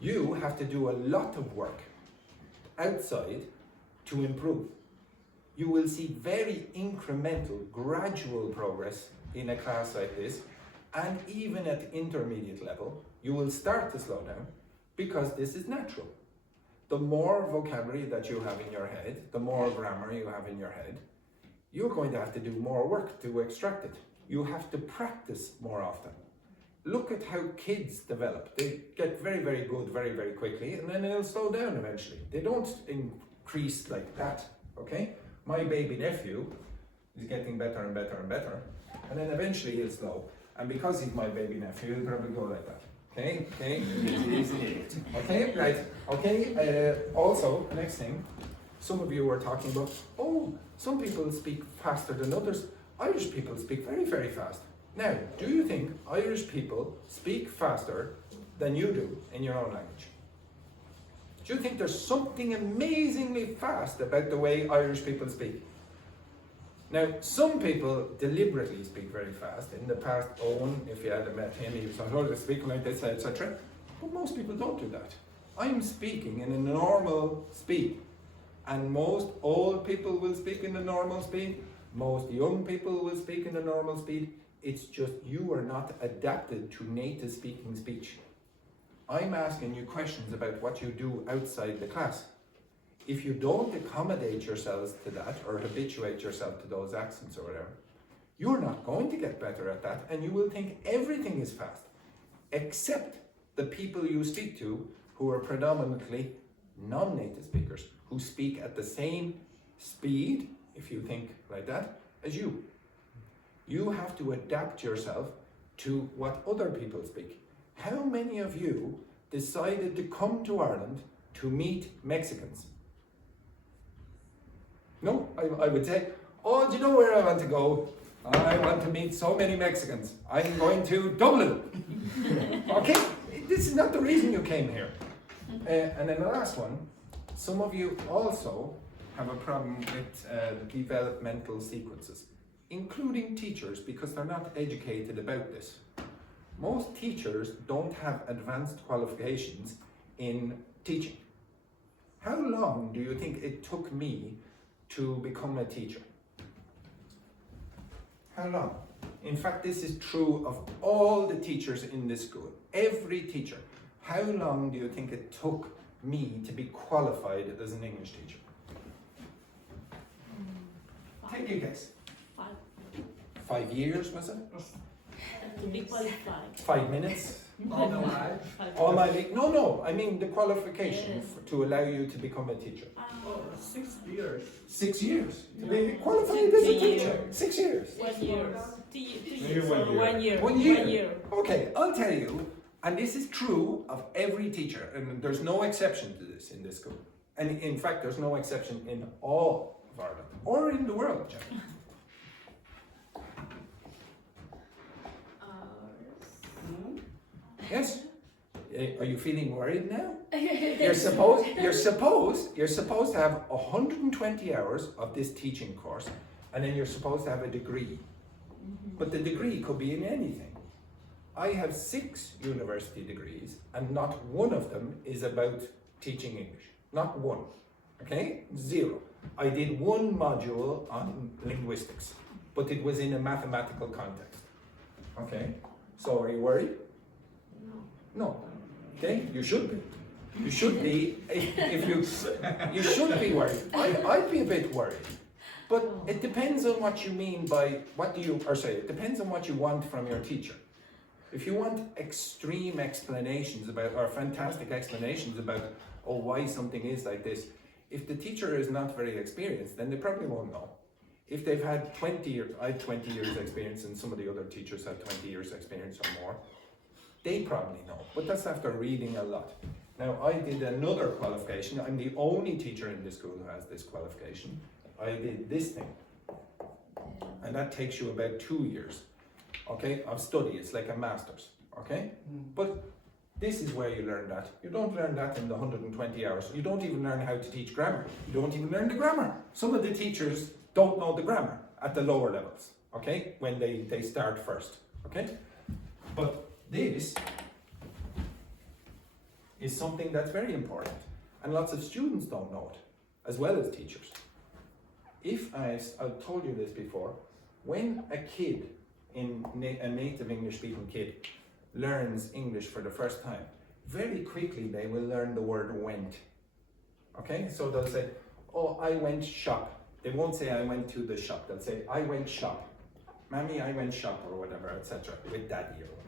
You have to do a lot of work outside to improve. You will see very incremental, gradual progress in a class like this, and even at intermediate level, you will start to slow down because this is natural. The more vocabulary that you have in your head, the more grammar you have in your head, you're going to have to do more work to extract it. You have to practice more often. Look at how kids develop. They get very, very good very, very quickly, and then they'll slow down eventually. They don't increase like that, okay? My baby nephew is getting better and better and better, and then eventually he'll slow. And because he's my baby nephew, he'll probably go like that. Okay, he's an idiot. Okay, right, okay. Also, next thing, some of you were talking about, oh, some people speak faster than others. Irish people speak very, very fast. Now, do you think Irish people speak faster than you do in your own language? Do you think there's something amazingly fast about the way Irish people speak? Now, some people deliberately speak very fast. In the past, Owen, if you had met him, he was like, oh, they're speaking like this, etc. But most people don't do that. I'm speaking in a normal speed. And most old people will speak in the normal speed. Most young people will speak in the normal speed. It's just you are not adapted to native speaking speech. I'm asking you questions about what you do outside the class. If you don't accommodate yourselves to that or habituate yourself to those accents or whatever, you're not going to get better at that, and you will think everything is fast, except the people you speak to who are predominantly non-native speakers, who speak at the same speed, if you think like that, as you. You have to adapt yourself to what other people speak. How many of you decided to come to Ireland to meet Mexicans? No, I would say, oh, do you know where I want to go? I want to meet so many Mexicans. I'm going to Dublin. Okay, this is not the reason you came here. And then the last one, some of you also have a problem with developmental sequences, including teachers, because they're not educated about this. Most teachers don't have advanced qualifications in teaching. How long do you think it took me to become a teacher? How long? In fact, this is true of all the teachers in this school. Every teacher. How long do you think it took me to be qualified as an English teacher? Take a guess. 5 years, was it? To be qualified. 5 minutes? All my life. All my life? No, I mean the qualification to allow you to become a teacher. 6 years. 6 years? To be qualified as a teacher? 6 years? 1 year. 2 years. 1 year. 1 year. 1 year? Okay, I'll tell you, and this is true of every teacher, and there's no exception to this in this school. And in fact, there's no exception in all of Ireland, or in the world, Jack. Yes? Are you feeling worried now? You're supposed to have 120 hours of this teaching course, and then you're supposed to have a degree. But the degree could be in anything. I have 6 university degrees, and not one of them is about teaching English. Not one. Okay? 0. I did 1 module on linguistics, but it was in a mathematical context. Okay? So are you worried? No. Okay? You should be. You should be, you should be worried. I'd be a bit worried. But it depends on what you mean by, it depends on what you want from your teacher. If you want extreme explanations about, or fantastic explanations about, why something is like this, If the teacher is not very experienced, then they probably won't know. If they've had 20 years, I had 20 years experience and some of the other teachers had 20 years experience or more, they probably know, but that's after reading a lot. Now, I did another qualification. I'm the only teacher in this school who has this qualification. I did this thing, and that takes you about 2 years, okay, of study. It's like a master's, okay? But this is where you learn that. You don't learn that in the 120 hours. You don't even learn how to teach grammar. You don't even learn the grammar. Some of the teachers don't know the grammar at the lower levels, okay, when they start first, okay? But this is something that's very important, and lots of students don't know it, as well as teachers. I've told you this before, when a kid, a native English speaking kid, learns English for the first time, very quickly they will learn the word went. Okay, so they'll say, oh, I went shop. They won't say I went to the shop, they'll say I went shop. Mommy, I went shop, or whatever, etc. with daddy or whatever.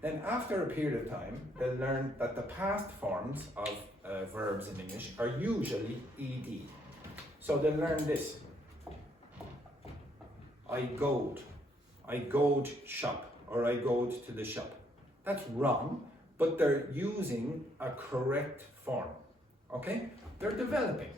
Then after a period of time, they'll learn that the past forms of verbs in English are usually ed. So they'll learn this. I goed shop, or I goed to the shop. That's wrong, but they're using a correct form, okay? They're developing.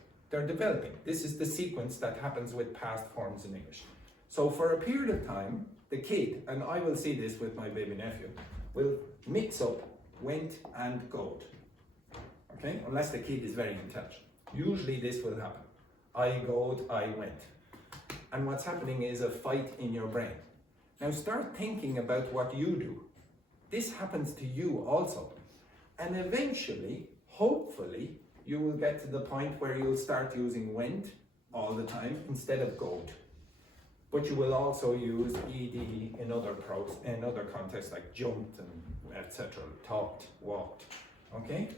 This is the sequence that happens with past forms in English. So for a period of time, the kid, and I will see this with my baby nephew, will mix up went and goed, okay? Unless the kid is very intelligent. Usually this will happen. I goed, I went. And what's happening is a fight in your brain. Now start thinking about what you do. This happens to you also. And eventually, hopefully, you will get to the point where you'll start using went all the time instead of goed. But you will also use ed in other contexts like jumped and etc. Talked, walked. Okay?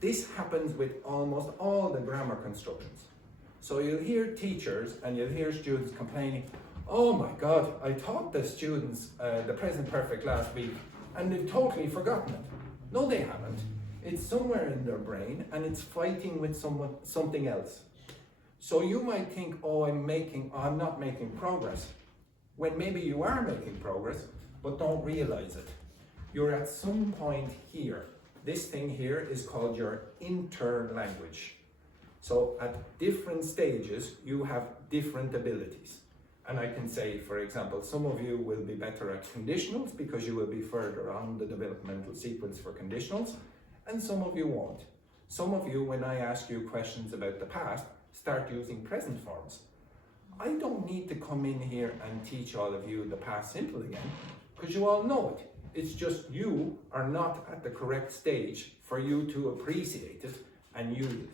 This happens with almost all the grammar constructions. So you'll hear teachers and you'll hear students complaining, oh my God, I taught the students the present perfect last week and they've totally forgotten it. No, they haven't. It's somewhere in their brain and it's fighting with something else. So you might think, oh, I'm not making progress. When maybe you are making progress, but don't realize it. You're at some point here. This thing here is called your interlanguage. So at different stages, you have different abilities. And I can say, for example, some of you will be better at conditionals because you will be further on the developmental sequence for conditionals, and some of you won't. Some of you, when I ask you questions about the past, start using present forms. I don't need to come in here and teach all of you the past simple again, because you all know it. It's just you are not at the correct stage for you to appreciate it and use it.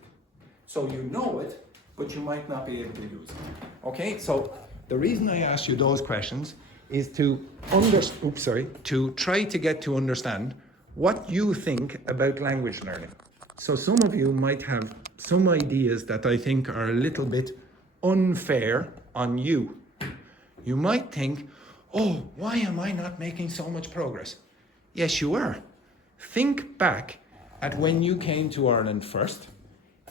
So you know it, but you might not be able to use it. Okay, so the reason I asked you those questions is to try to get to understand what you think about language learning. So some of you might have some ideas that I think are a little bit unfair on you. You might think, oh, why am I not making so much progress? Yes, you are. Think back at when you came to Ireland first.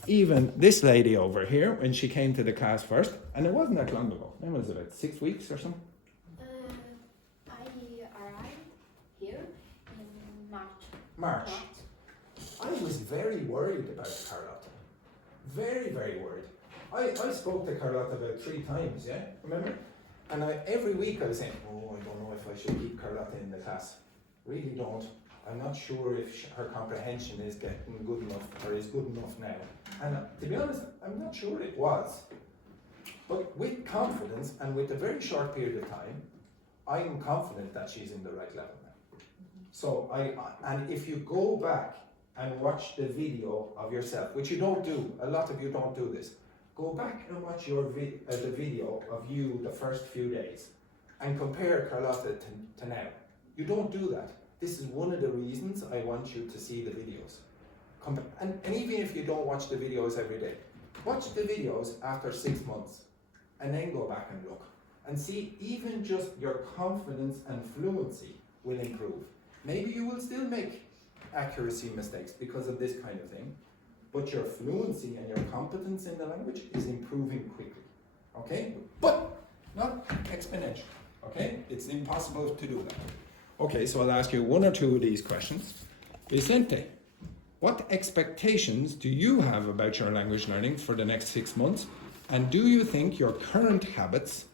Even this lady over here, when she came to the class first, and it wasn't that long ago. When was it, about 6 weeks or something? I arrived here in March. I was very worried about Carlotta. Very, very worried. I spoke to Carlotta about 3 times, yeah? Remember? And every week I was saying, oh, I don't know if I should keep Carlotta in the class. Really don't. I'm not sure if her comprehension is getting good enough or is good enough now. And to be honest, I'm not sure it was. But with confidence and with a very short period of time, I'm confident that she's in the right level now. So and if you go back and watch the video of yourself, which you don't do, a lot of you don't do this, go back and watch the video of you the first few days and compare Carlotta to now. You don't do that. This is one of the reasons I want you to see the videos. And even if you don't watch the videos every day, watch the videos after 6 months and then go back and look and see even just your confidence and fluency will improve. Maybe you will still make accuracy mistakes because of this kind of thing, but your fluency and your competence in the language is improving quickly. Okay? But not exponential. Okay? It's impossible to do that. Okay, so I'll ask you one or two of these questions. Vicente, what expectations do you have about your language learning for the next 6 months? And do you think your current habits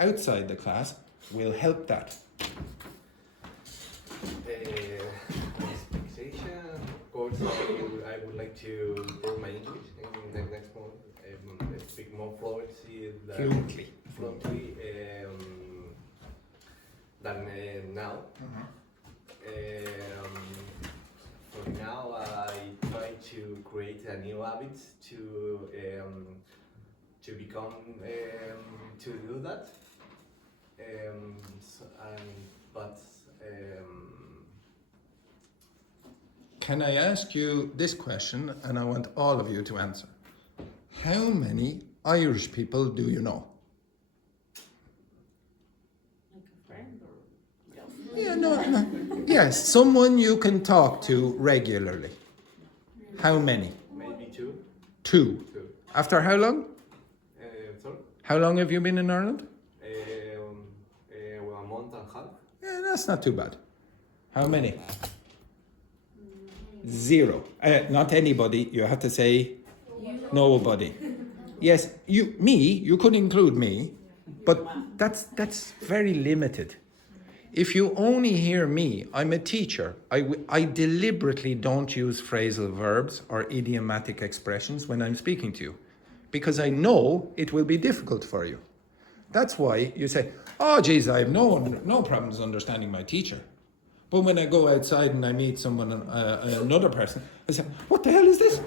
outside the class will help that? Expectation, of course, I would like to improve my English in the next month. Speak more fluently than now. For now, I try to create a new habit to become to do that. Can I ask you this question, and I want all of you to answer? How many Irish people do you know? Like a friend or just Yeah, no. Yes, someone you can talk to regularly. How many? Maybe two. Two. After how long? Sorry? How long have you been in Ireland? A month and a half. Yeah, that's not too bad. How many? Zero. Not anybody. You have to say nobody. Yes, you could include me, but that's very limited. If you only hear me, I'm a teacher. I deliberately don't use phrasal verbs or idiomatic expressions when I'm speaking to you, because I know it will be difficult for you. That's why you say, oh geez, I have no problems understanding my teacher. But when I go outside and I meet someone, another person, I say, what the hell is this?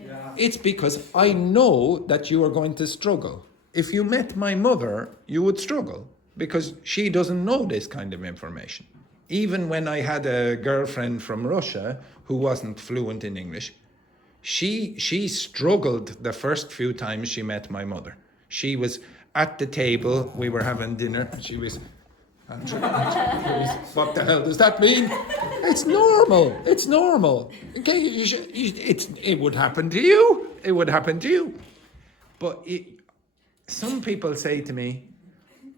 Yeah. It's because I know that you are going to struggle. If you met my mother, you would struggle because she doesn't know this kind of information. Even when I had a girlfriend from Russia who wasn't fluent in English, she struggled the first few times she met my mother. She was at the table, we were having dinner, and she was, what the hell does that mean? It's normal. It's normal. Okay, it would happen to you. It would happen to you. But some people say to me,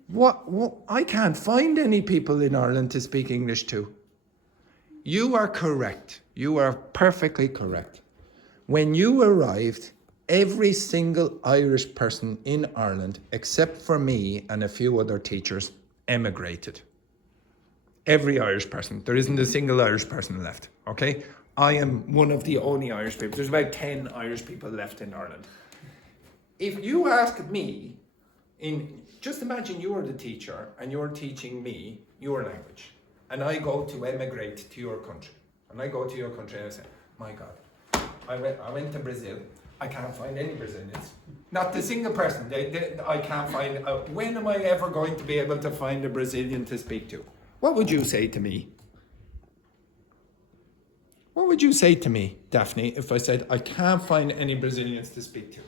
what? I can't find any people in Ireland to speak English to. You are correct. You are perfectly correct. When you arrived, every single Irish person in Ireland, except for me and a few other teachers, emigrated. Every Irish person. There isn't a single Irish person left, okay? I am one of the only Irish people. There's about 10 Irish people left in Ireland. If you ask me, just imagine you are the teacher and you're teaching me your language, and I go to emigrate to your country, and I go to your country and I say, my God, I went to Brazil. I can't find any Brazilians. Not a single person. I can't find. When am I ever going to be able to find a Brazilian to speak to? What would you say to me? What would you say to me, Daphne, if I said I can't find any Brazilians to speak to?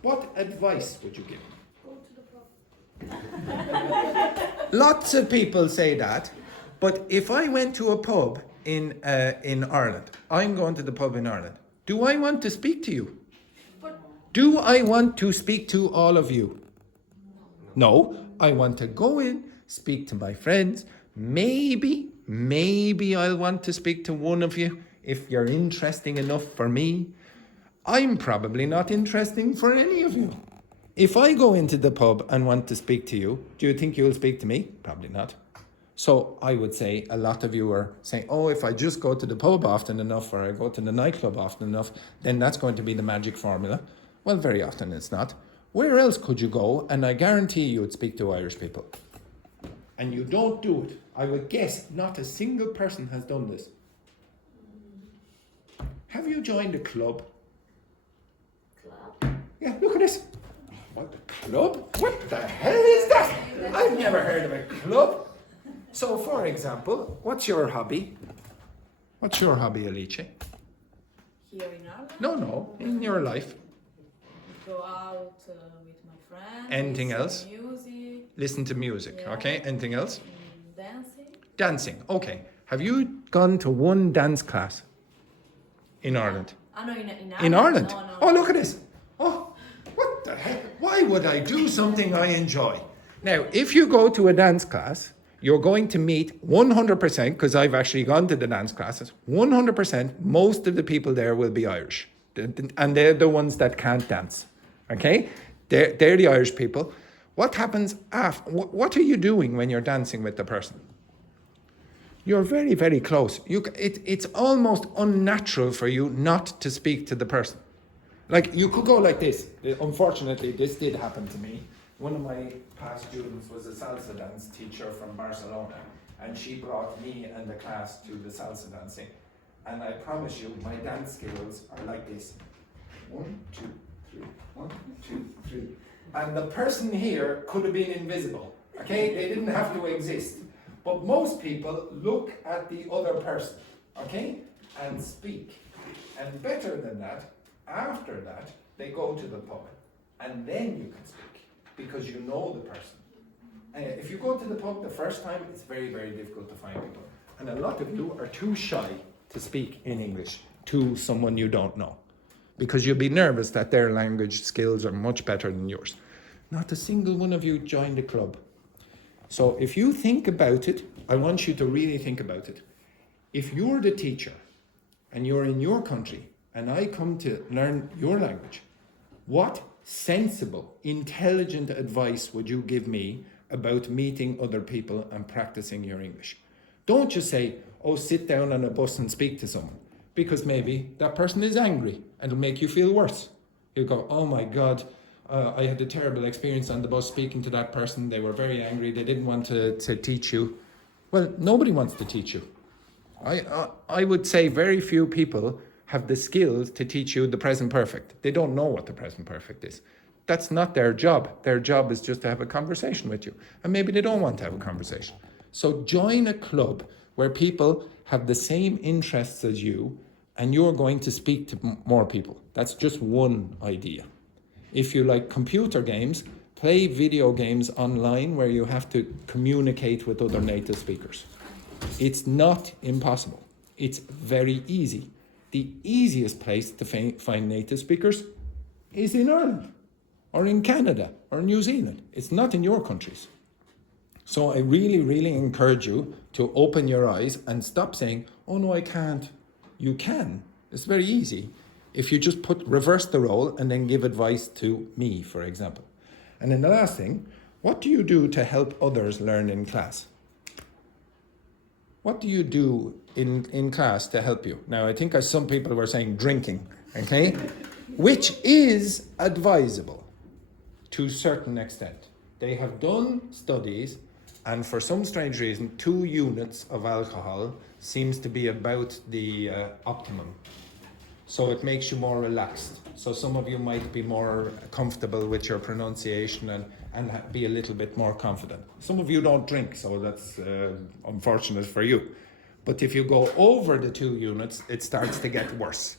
What advice would you give me? Go to the pub. Lots of people say that, but if I went to a pub in Ireland, I'm going to the pub in Ireland. Do I want to speak to you? Do I want to speak to all of you? No, I want to go in, speak to my friends. Maybe I'll want to speak to one of you if you're interesting enough for me. I'm probably not interesting for any of you. If I go into the pub and want to speak to you, do you think you'll speak to me? Probably not. So I would say a lot of you are saying, oh, if I just go to the pub often enough or I go to the nightclub often enough, then that's going to be the magic formula. Well, very often it's not. Where else could you go? And I guarantee you would speak to Irish people. And you don't do it. I would guess not a single person has done this. Have you joined a club? Club? Yeah, look at this. What, a club? What the hell is that? I've never heard of a club. So, for example, what's your hobby? What's your hobby, Alice? here in Ireland. No, in your life. Go out with my friends. Anything listen else? Music. Listen to music, Yeah. okay? Anything else? Dancing. Dancing, okay. Have you gone to one dance class in Ireland? No, in In Ireland? No, no. Oh, look at this. Oh, what the heck? Why would I do something I enjoy? Now, if you go to a dance class, you're going to meet 100%, because I've actually gone to the dance classes, 100%, most of the people there will be Irish. And they're the ones that can't dance. Okay? They're the Irish people. What happens after? What are you doing when you're dancing with the person? You're very, very close. It's almost unnatural for you not to speak to the person. Like, you could go like this. Unfortunately, this did happen to me. One of my past students was a salsa dance teacher from Barcelona, and she brought me and the class to the salsa dancing. And I promise you, my dance skills are like this. 1, 2, 3, 1, 2, 3. And the person here could have been invisible, okay? They didn't have to exist. But most people look at the other person, okay? And speak. And better than that, after that, they go to the pub. And then you can speak, because you know the person. If you go to the pub the first time, it's very, very difficult to find people. And a lot of you are too shy to speak in English to someone you don't know, because you'll be nervous that their language skills are much better than yours. Not a single one of you joined the club. So if you think about it, I want you to really think about it. If you're the teacher and you're in your country and I come to learn your language, what sensible, intelligent advice would you give me about meeting other people and practicing your English? Don't just say, oh, sit down on a bus and speak to someone, because maybe that person is angry and it'll make you feel worse. You'll go, oh my God, I had a terrible experience on the bus speaking to that person. They were very angry. They didn't want to teach you. Well, nobody wants to teach you. I would say very few people have the skills to teach you the present perfect. They don't know what the present perfect is. That's not their job. Their job is just to have a conversation with you. And maybe they don't want to have a conversation. So join a club where people have the same interests as you, and you're going to speak to more people. That's just one idea. If you like computer games, play video games online where you have to communicate with other native speakers. It's not impossible. It's very easy. The easiest place to find native speakers is in Ireland, or in Canada, or New Zealand. It's not in your countries. So I really, really encourage you to open your eyes and stop saying, oh no, I can't. You can. It's very easy. If you just reverse the role and then give advice to me, for example. And then the last thing, what do you do to help others learn in class? What do you do in class to help you? Now, I think some people were saying drinking, okay? Which is advisable to a certain extent. They have done studies, and for some strange reason, 2 units of alcohol seems to be about the optimum. So it makes you more relaxed. So some of you might be more comfortable with your pronunciation and be a little bit more confident. Some of you don't drink, so that's unfortunate for you. But if you go over the 2 units, it starts to get worse.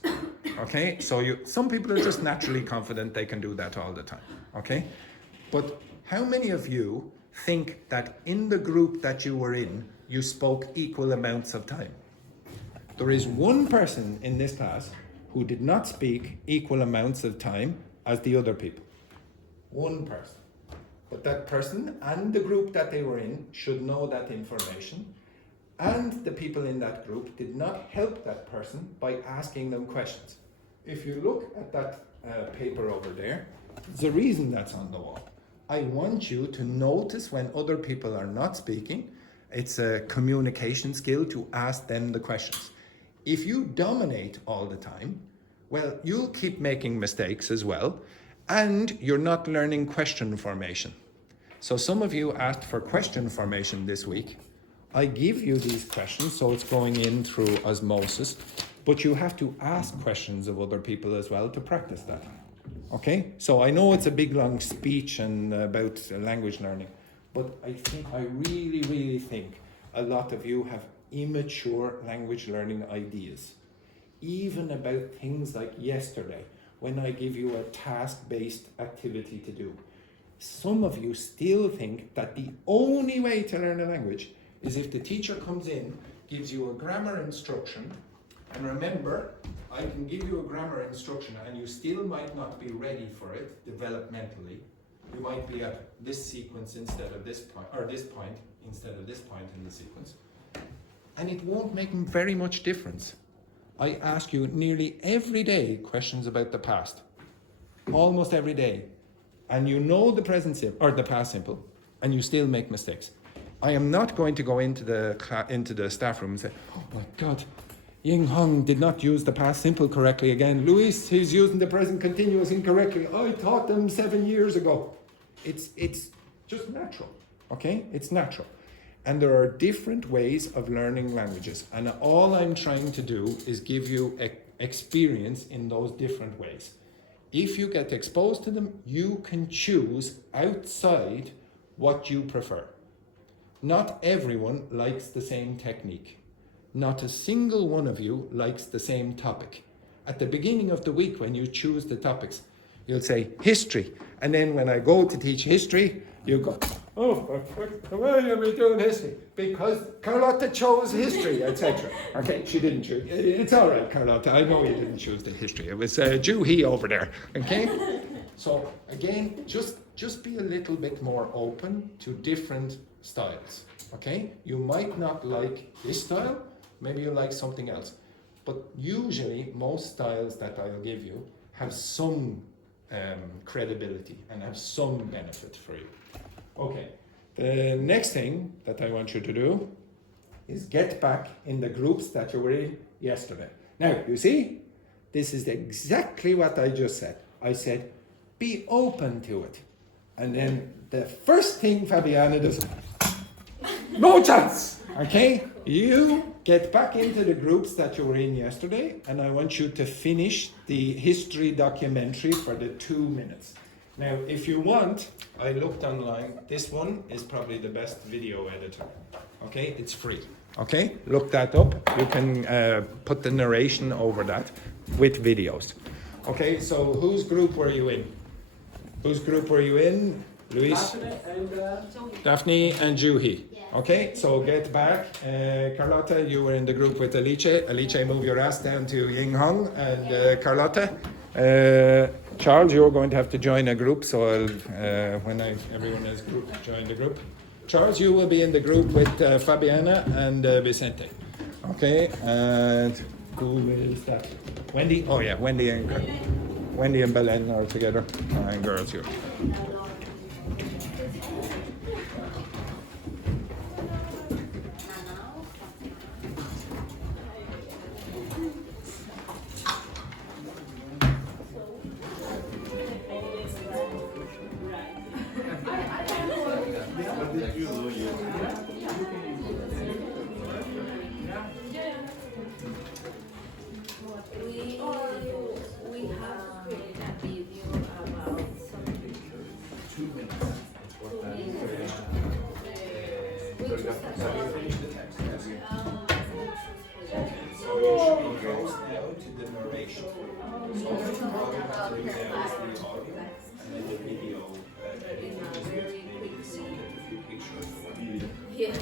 Okay? So some people are just naturally confident they can do that all the time. Okay? But how many of you think that in the group that you were in, you spoke equal amounts of time? There is one person in this class who did not speak equal amounts of time as the other people. One person. But that person and the group that they were in should know that information, and the people in that group did not help that person by asking them questions. If you look at that paper over there, there's a reason that's on the wall. I want you to notice when other people are not speaking. It's a communication skill to ask them the questions. If you dominate all the time, well, you'll keep making mistakes as well, and you're not learning question formation. So some of you asked for question formation this week. I give you these questions, so it's going in through osmosis, but you have to ask questions of other people as well to practice that. Okay? So I know it's a big long speech and about language learning, but I really, really think a lot of you have immature language learning ideas, even about things like yesterday when I give you a task-based activity to do. Some of you still think that the only way to learn a language is if the teacher comes in, gives you a grammar instruction, and remember, I can give you a grammar instruction and you still might not be ready for it developmentally. You might be at this sequence instead of this point, or this point instead of this point in the sequence. And it won't make very much difference. I ask you nearly every day questions about the past. Almost every day. And you know the present simple, or the past simple, and you still make mistakes. I am not going to go into the staff room and say, oh my God, Ying Hong did not use the past simple correctly again. Luis, he's using the present continuous incorrectly. I taught them 7 years ago. It's just natural, okay? It's natural. And there are different ways of learning languages. And all I'm trying to do is give you experience in those different ways. If you get exposed to them, you can choose outside what you prefer. Not everyone likes the same technique. Not a single one of you likes the same topic. At the beginning of the week, when you choose the topics, you'll say history. And then when I go to teach history, you go, oh, why are we doing history? Because Carlotta chose history, etc. Okay, she didn't choose. It's all right, Carlotta. I know you didn't choose the history. It was Juhi over there. Okay? So again, just be a little bit more open to different styles. Okay? You might not like this style. Maybe you like something else. But usually, most styles that I'll give you have some credibility and have some benefit for you. Okay, the next thing that I want you to do is get back in the groups that you were in yesterday. Now, you see, this is exactly what I just said. I said, be open to it. And then the first thing Fabiana does, no chance, okay? You get back into the groups that you were in yesterday, and I want you to finish the history documentary for the 2 minutes. Now, if you want, I looked online, this one is probably the best video editor. Okay, it's free. Okay, look that up. You can put the narration over that with videos. Okay, so whose group were you in? Whose group were you in? Luis? Daphne and Juhi. Okay, so get back. Carlotta, you were in the group with Alice. Alice, move your ass down to Ying Hong. And Carlotta, Charles, you're going to have to join a group. So I'll, when everyone has group, join the group. Charles, you will be in the group with Fabiana and Vicente. Okay, and who is that? Wendy? Oh yeah, Wendy and Belen are together. And girls here. We have created a video about something. 2 minutes. Have you finished the text? Yes. So you should be close now to the narration. So all you have to do now is the audio and then the video. Maybe just get a few pictures. Yes.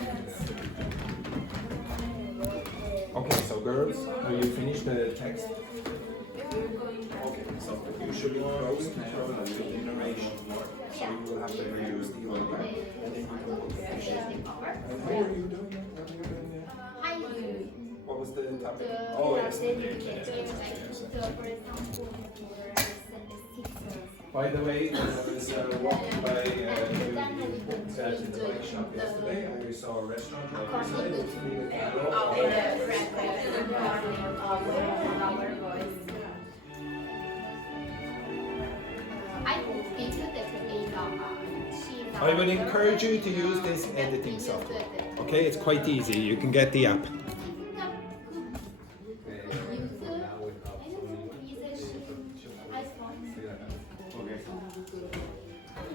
Okay, so girls, will you finish the text? Okay, so you should be close now to the narration. So you will have to reuse the audio and then you can put the pictures. And how are you doing it? What are you doing there? What was the topic? Oh, yes, the By the way, when I was walking by the bike shop yesterday, I saw a restaurant right beside it. I would encourage you to use this editing software. Okay, it's quite easy. You can get the app.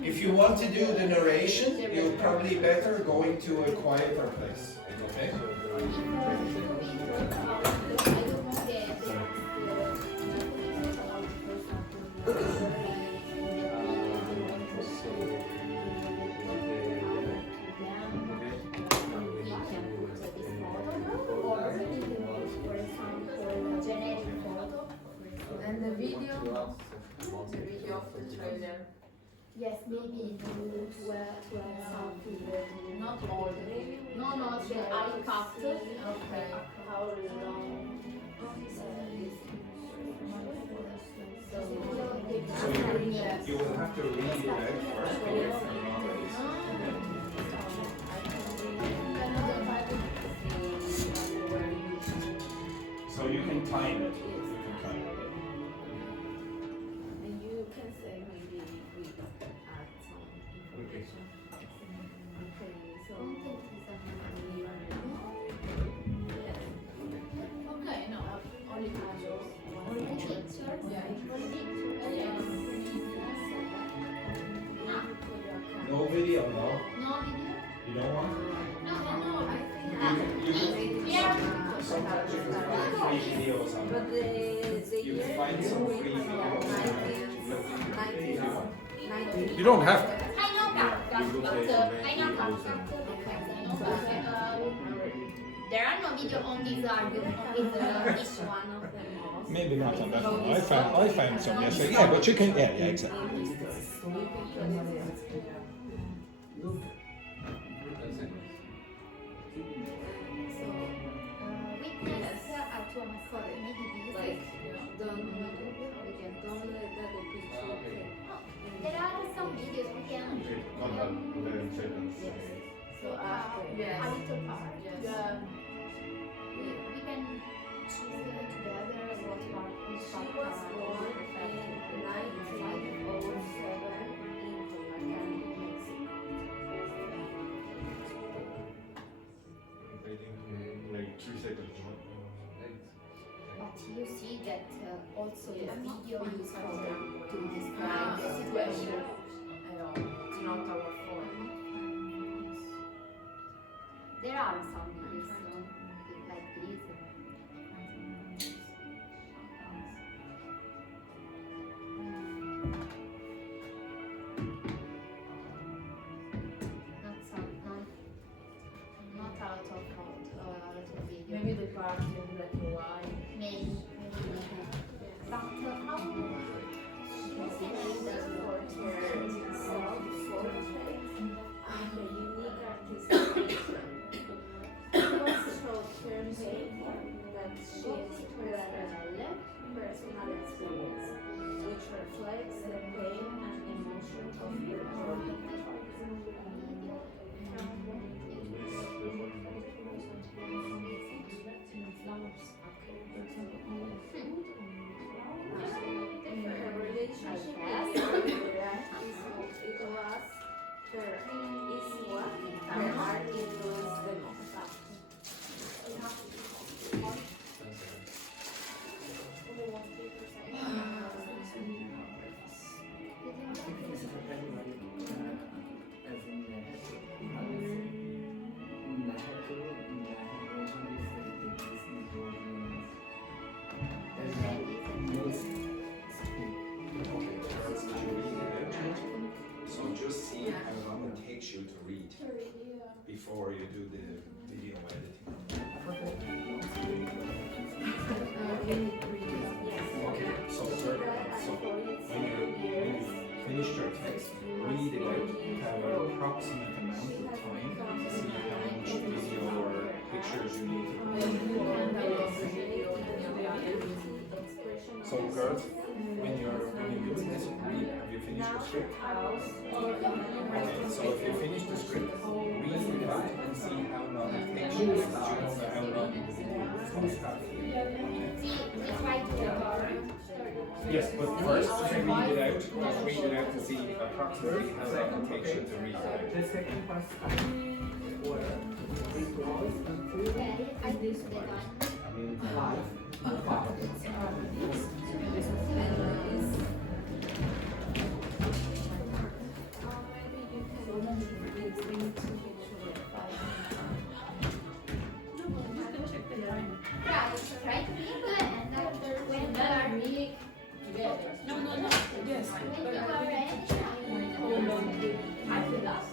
If you want to do the narration, you're probably better going to a quieter place. Okay? video of the trailer. Yes, maybe to have something, not all. No, the eye cut. Okay. How long? So you will have to read it out first before you So you can time it. And you can say maybe we add some information. Okay, so Okay, no, only pictures. Only pictures? Yeah. No video, no? No video? You don't want? No. I think Yeah. Sometimes you can find free videos on but the You year can find some free videos on 19. You don't have to. I know that, but I know that. There are no video on this album, on this each one of them. Maybe not on that one. I found some yesterday. Yeah, but you can. Yeah, exactly. Witness a tua mascotte, maybe this. Like, don't let that the picture take. There are some videos we can. So after, A little part. Yes. We can choose together what part each She part was born in 1907 in Coyoacán, Mexico. Like 3 seconds. But you see that also the video is for to Ah, describe the situation. At all. It's not our fault. There are some videos like this. Not out of video. Maybe the part in black and white. Maybe. But how personal experience, which reflects the pain and emotion of your So just see how long it takes you to read before you do the video editing. Okay, so when you finish your text, read it out, have an approximate amount of time to see how much video or pictures you need to So girls, when you're doing this, read, have you finished the script? Okay, so if you finish the script, read it back and see how long it takes you, because you don't know how long the video is going to have. Yes, but first read it out to see approximately how long it takes you to read it out. The second part where it goes until I did the time. 5. Try to read and after when you are reading together. No. Yes. When you are ready, I did that.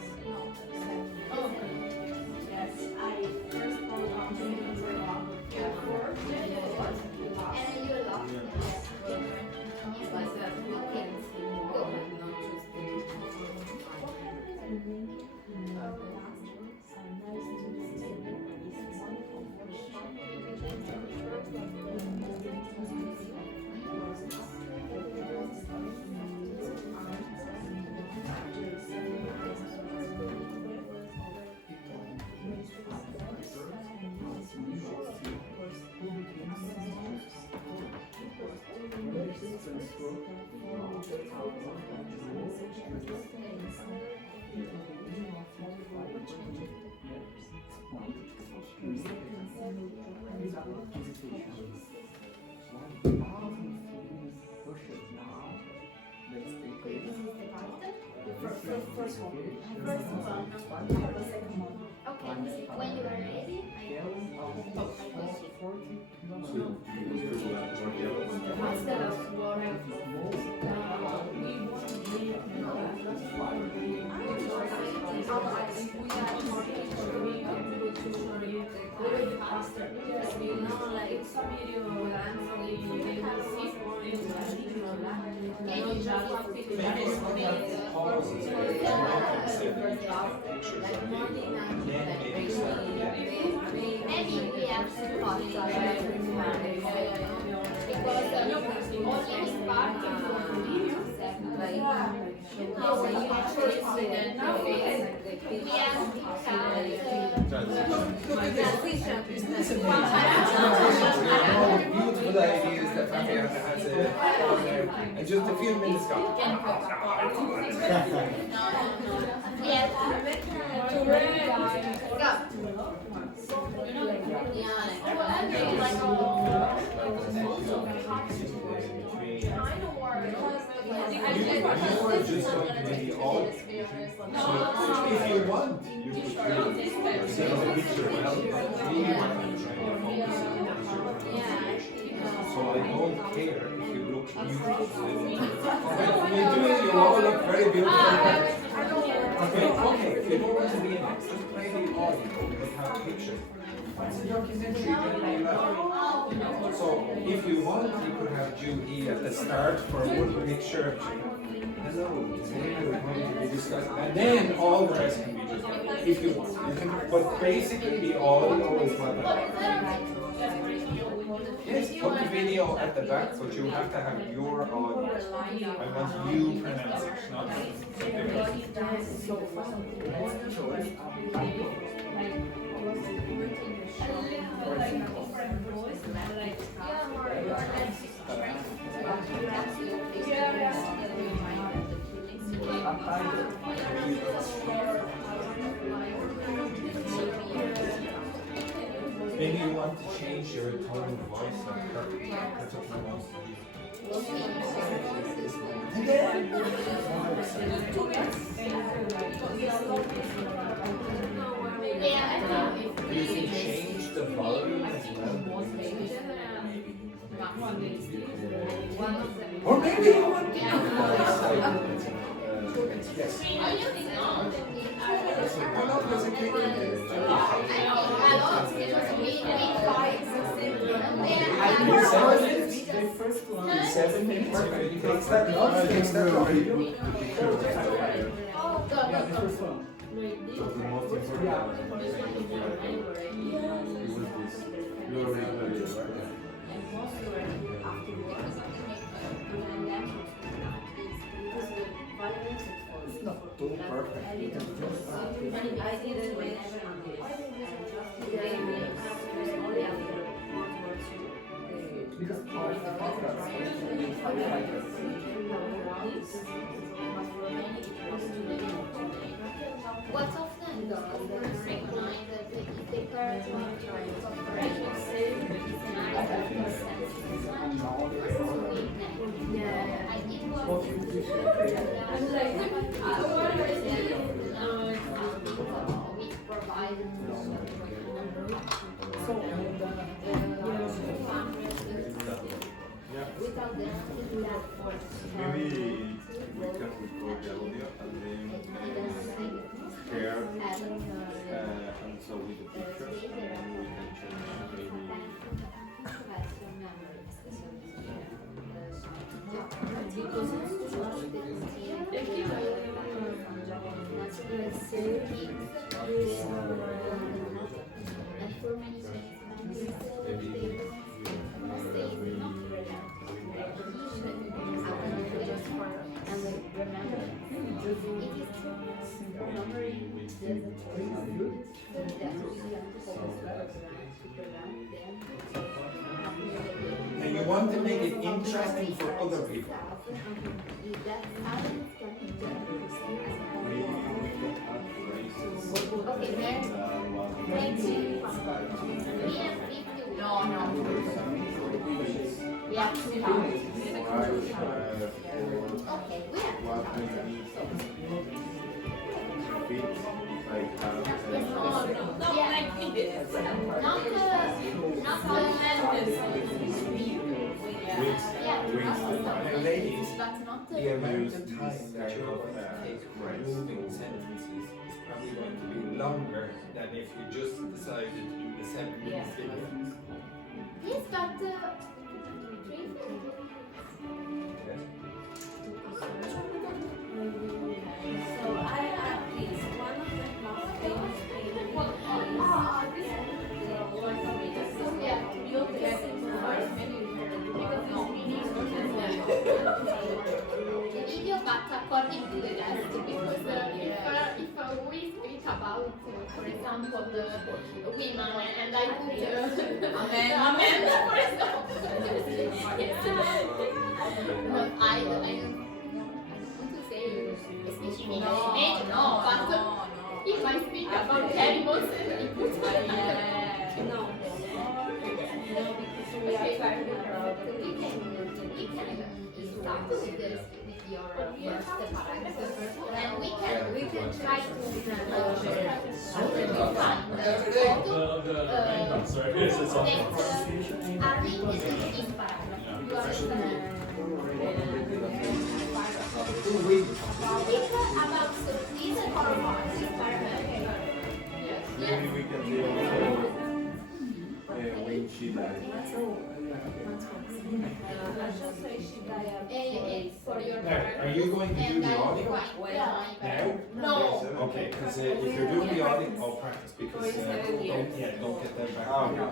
Yes, I first wrote on the and you lock. First one. The second one. Okay, when you are ready, what's the last word? Maybe we have to talk because only this part can go to video. When you actually see the face, we have to Beautiful ideas that Valentina has on there, and just a few minutes ago. Yes. You are just going to be the audience. So if you want, you could do yourself a picture. Well, really what I'm trying to focus on is your presentation. So I don't care if you look beautiful. You're doing, you all look very beautiful. Okay, if you don't want to be in it, just play the audio. We have pictures. It's a documentary that you love. So if you want, you could have Judy at the start for one picture. Hello, today we're going to be discussing, and then all the rest can be just if you want. You can, but basically the audio is what. Yes, put the video at the back, but you have to have your audio. I want you pronouncing, not something Maybe you want to change your tone of voice or that's what you want to do. You can change the volume as well. Or maybe you want to yes. The first one is 7 minutes. It's that not fixed that already. Yeah, the first one. So the most important one is this. You already know it, right? It's not too perfect. I didn't wait because part of the podcast What's often done is recognize that the current operation is Maybe we can record the audio and then share and so with the pictures and then we can change maybe. And you want to make it interesting for other people. No. have to count. Okay, Okay, we are 120 feet, like Not Yeah. like this. not the wings, yeah, wings. And ladies, but not the amount of time that you're going to take moving sentences is probably going to be longer than if you just decided to do the 7 minutes video. yes, but So I have this, one of the most famous paintings the video, but according to the rest, because if we speak about, for example, the women, and I put amen, for example, no, I don't want to say speaking in English, no, but if I speak about animals, I put No, because we are talking about we can start with your first paragraph, and we can try to find The main concern is it's all are in this paragraph. You are speak about this hormone, this paragraph. Maybe we can do when she died. For your Now, are you going to do the audio now? No. Okay, because if you're doing the audio, I'll practice because don't get them back. Ah, okay.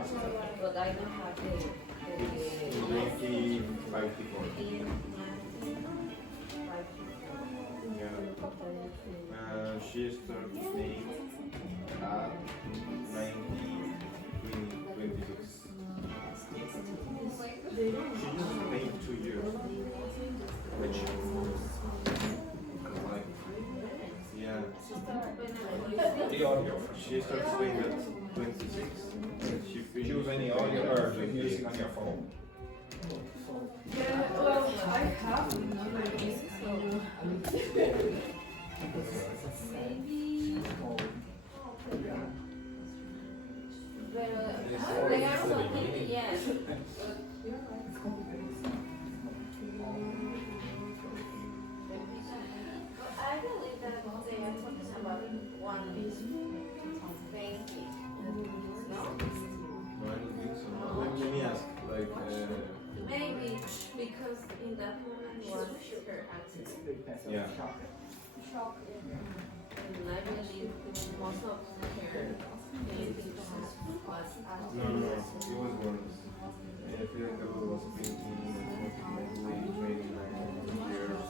but I don't have the 25 people. Yeah. She started playing at 1926. She just played 2 years. Which? Like, yeah. The audio. She started playing at 26. She finished. Choose any audio or the music on your phone. Well, I have another music, so maybe. But they are something, yes. I believe that they are talking about one painting. No? No, I don't think so. Let me ask. Like, Maybe because in that moment was her accident. yeah. And I believe most of her paintings was No, no, no. It was worse. I feel like I was painting approximately 29 years.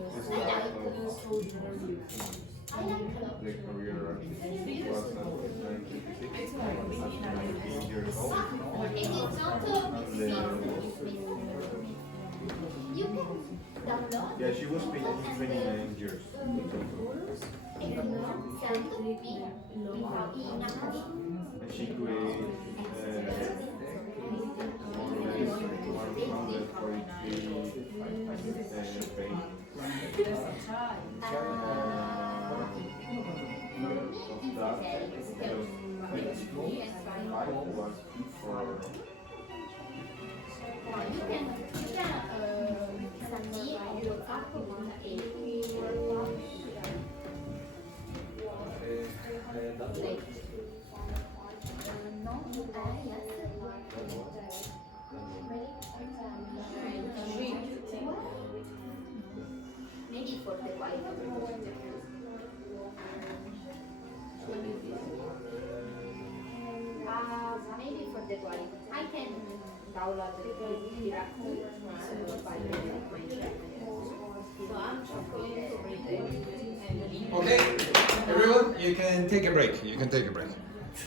The start of the career was at 1956, at 19 years old. And it's not And you can download yeah, she was painting 29 years. and send me And she created more or less 143 paintings. Of that, just 5 was for you can send me on WhatsApp maybe for the wife. Maybe for the wife. I can download it directly by So I'm just going to read it and Okay, everyone, you can take a break. You can take a break.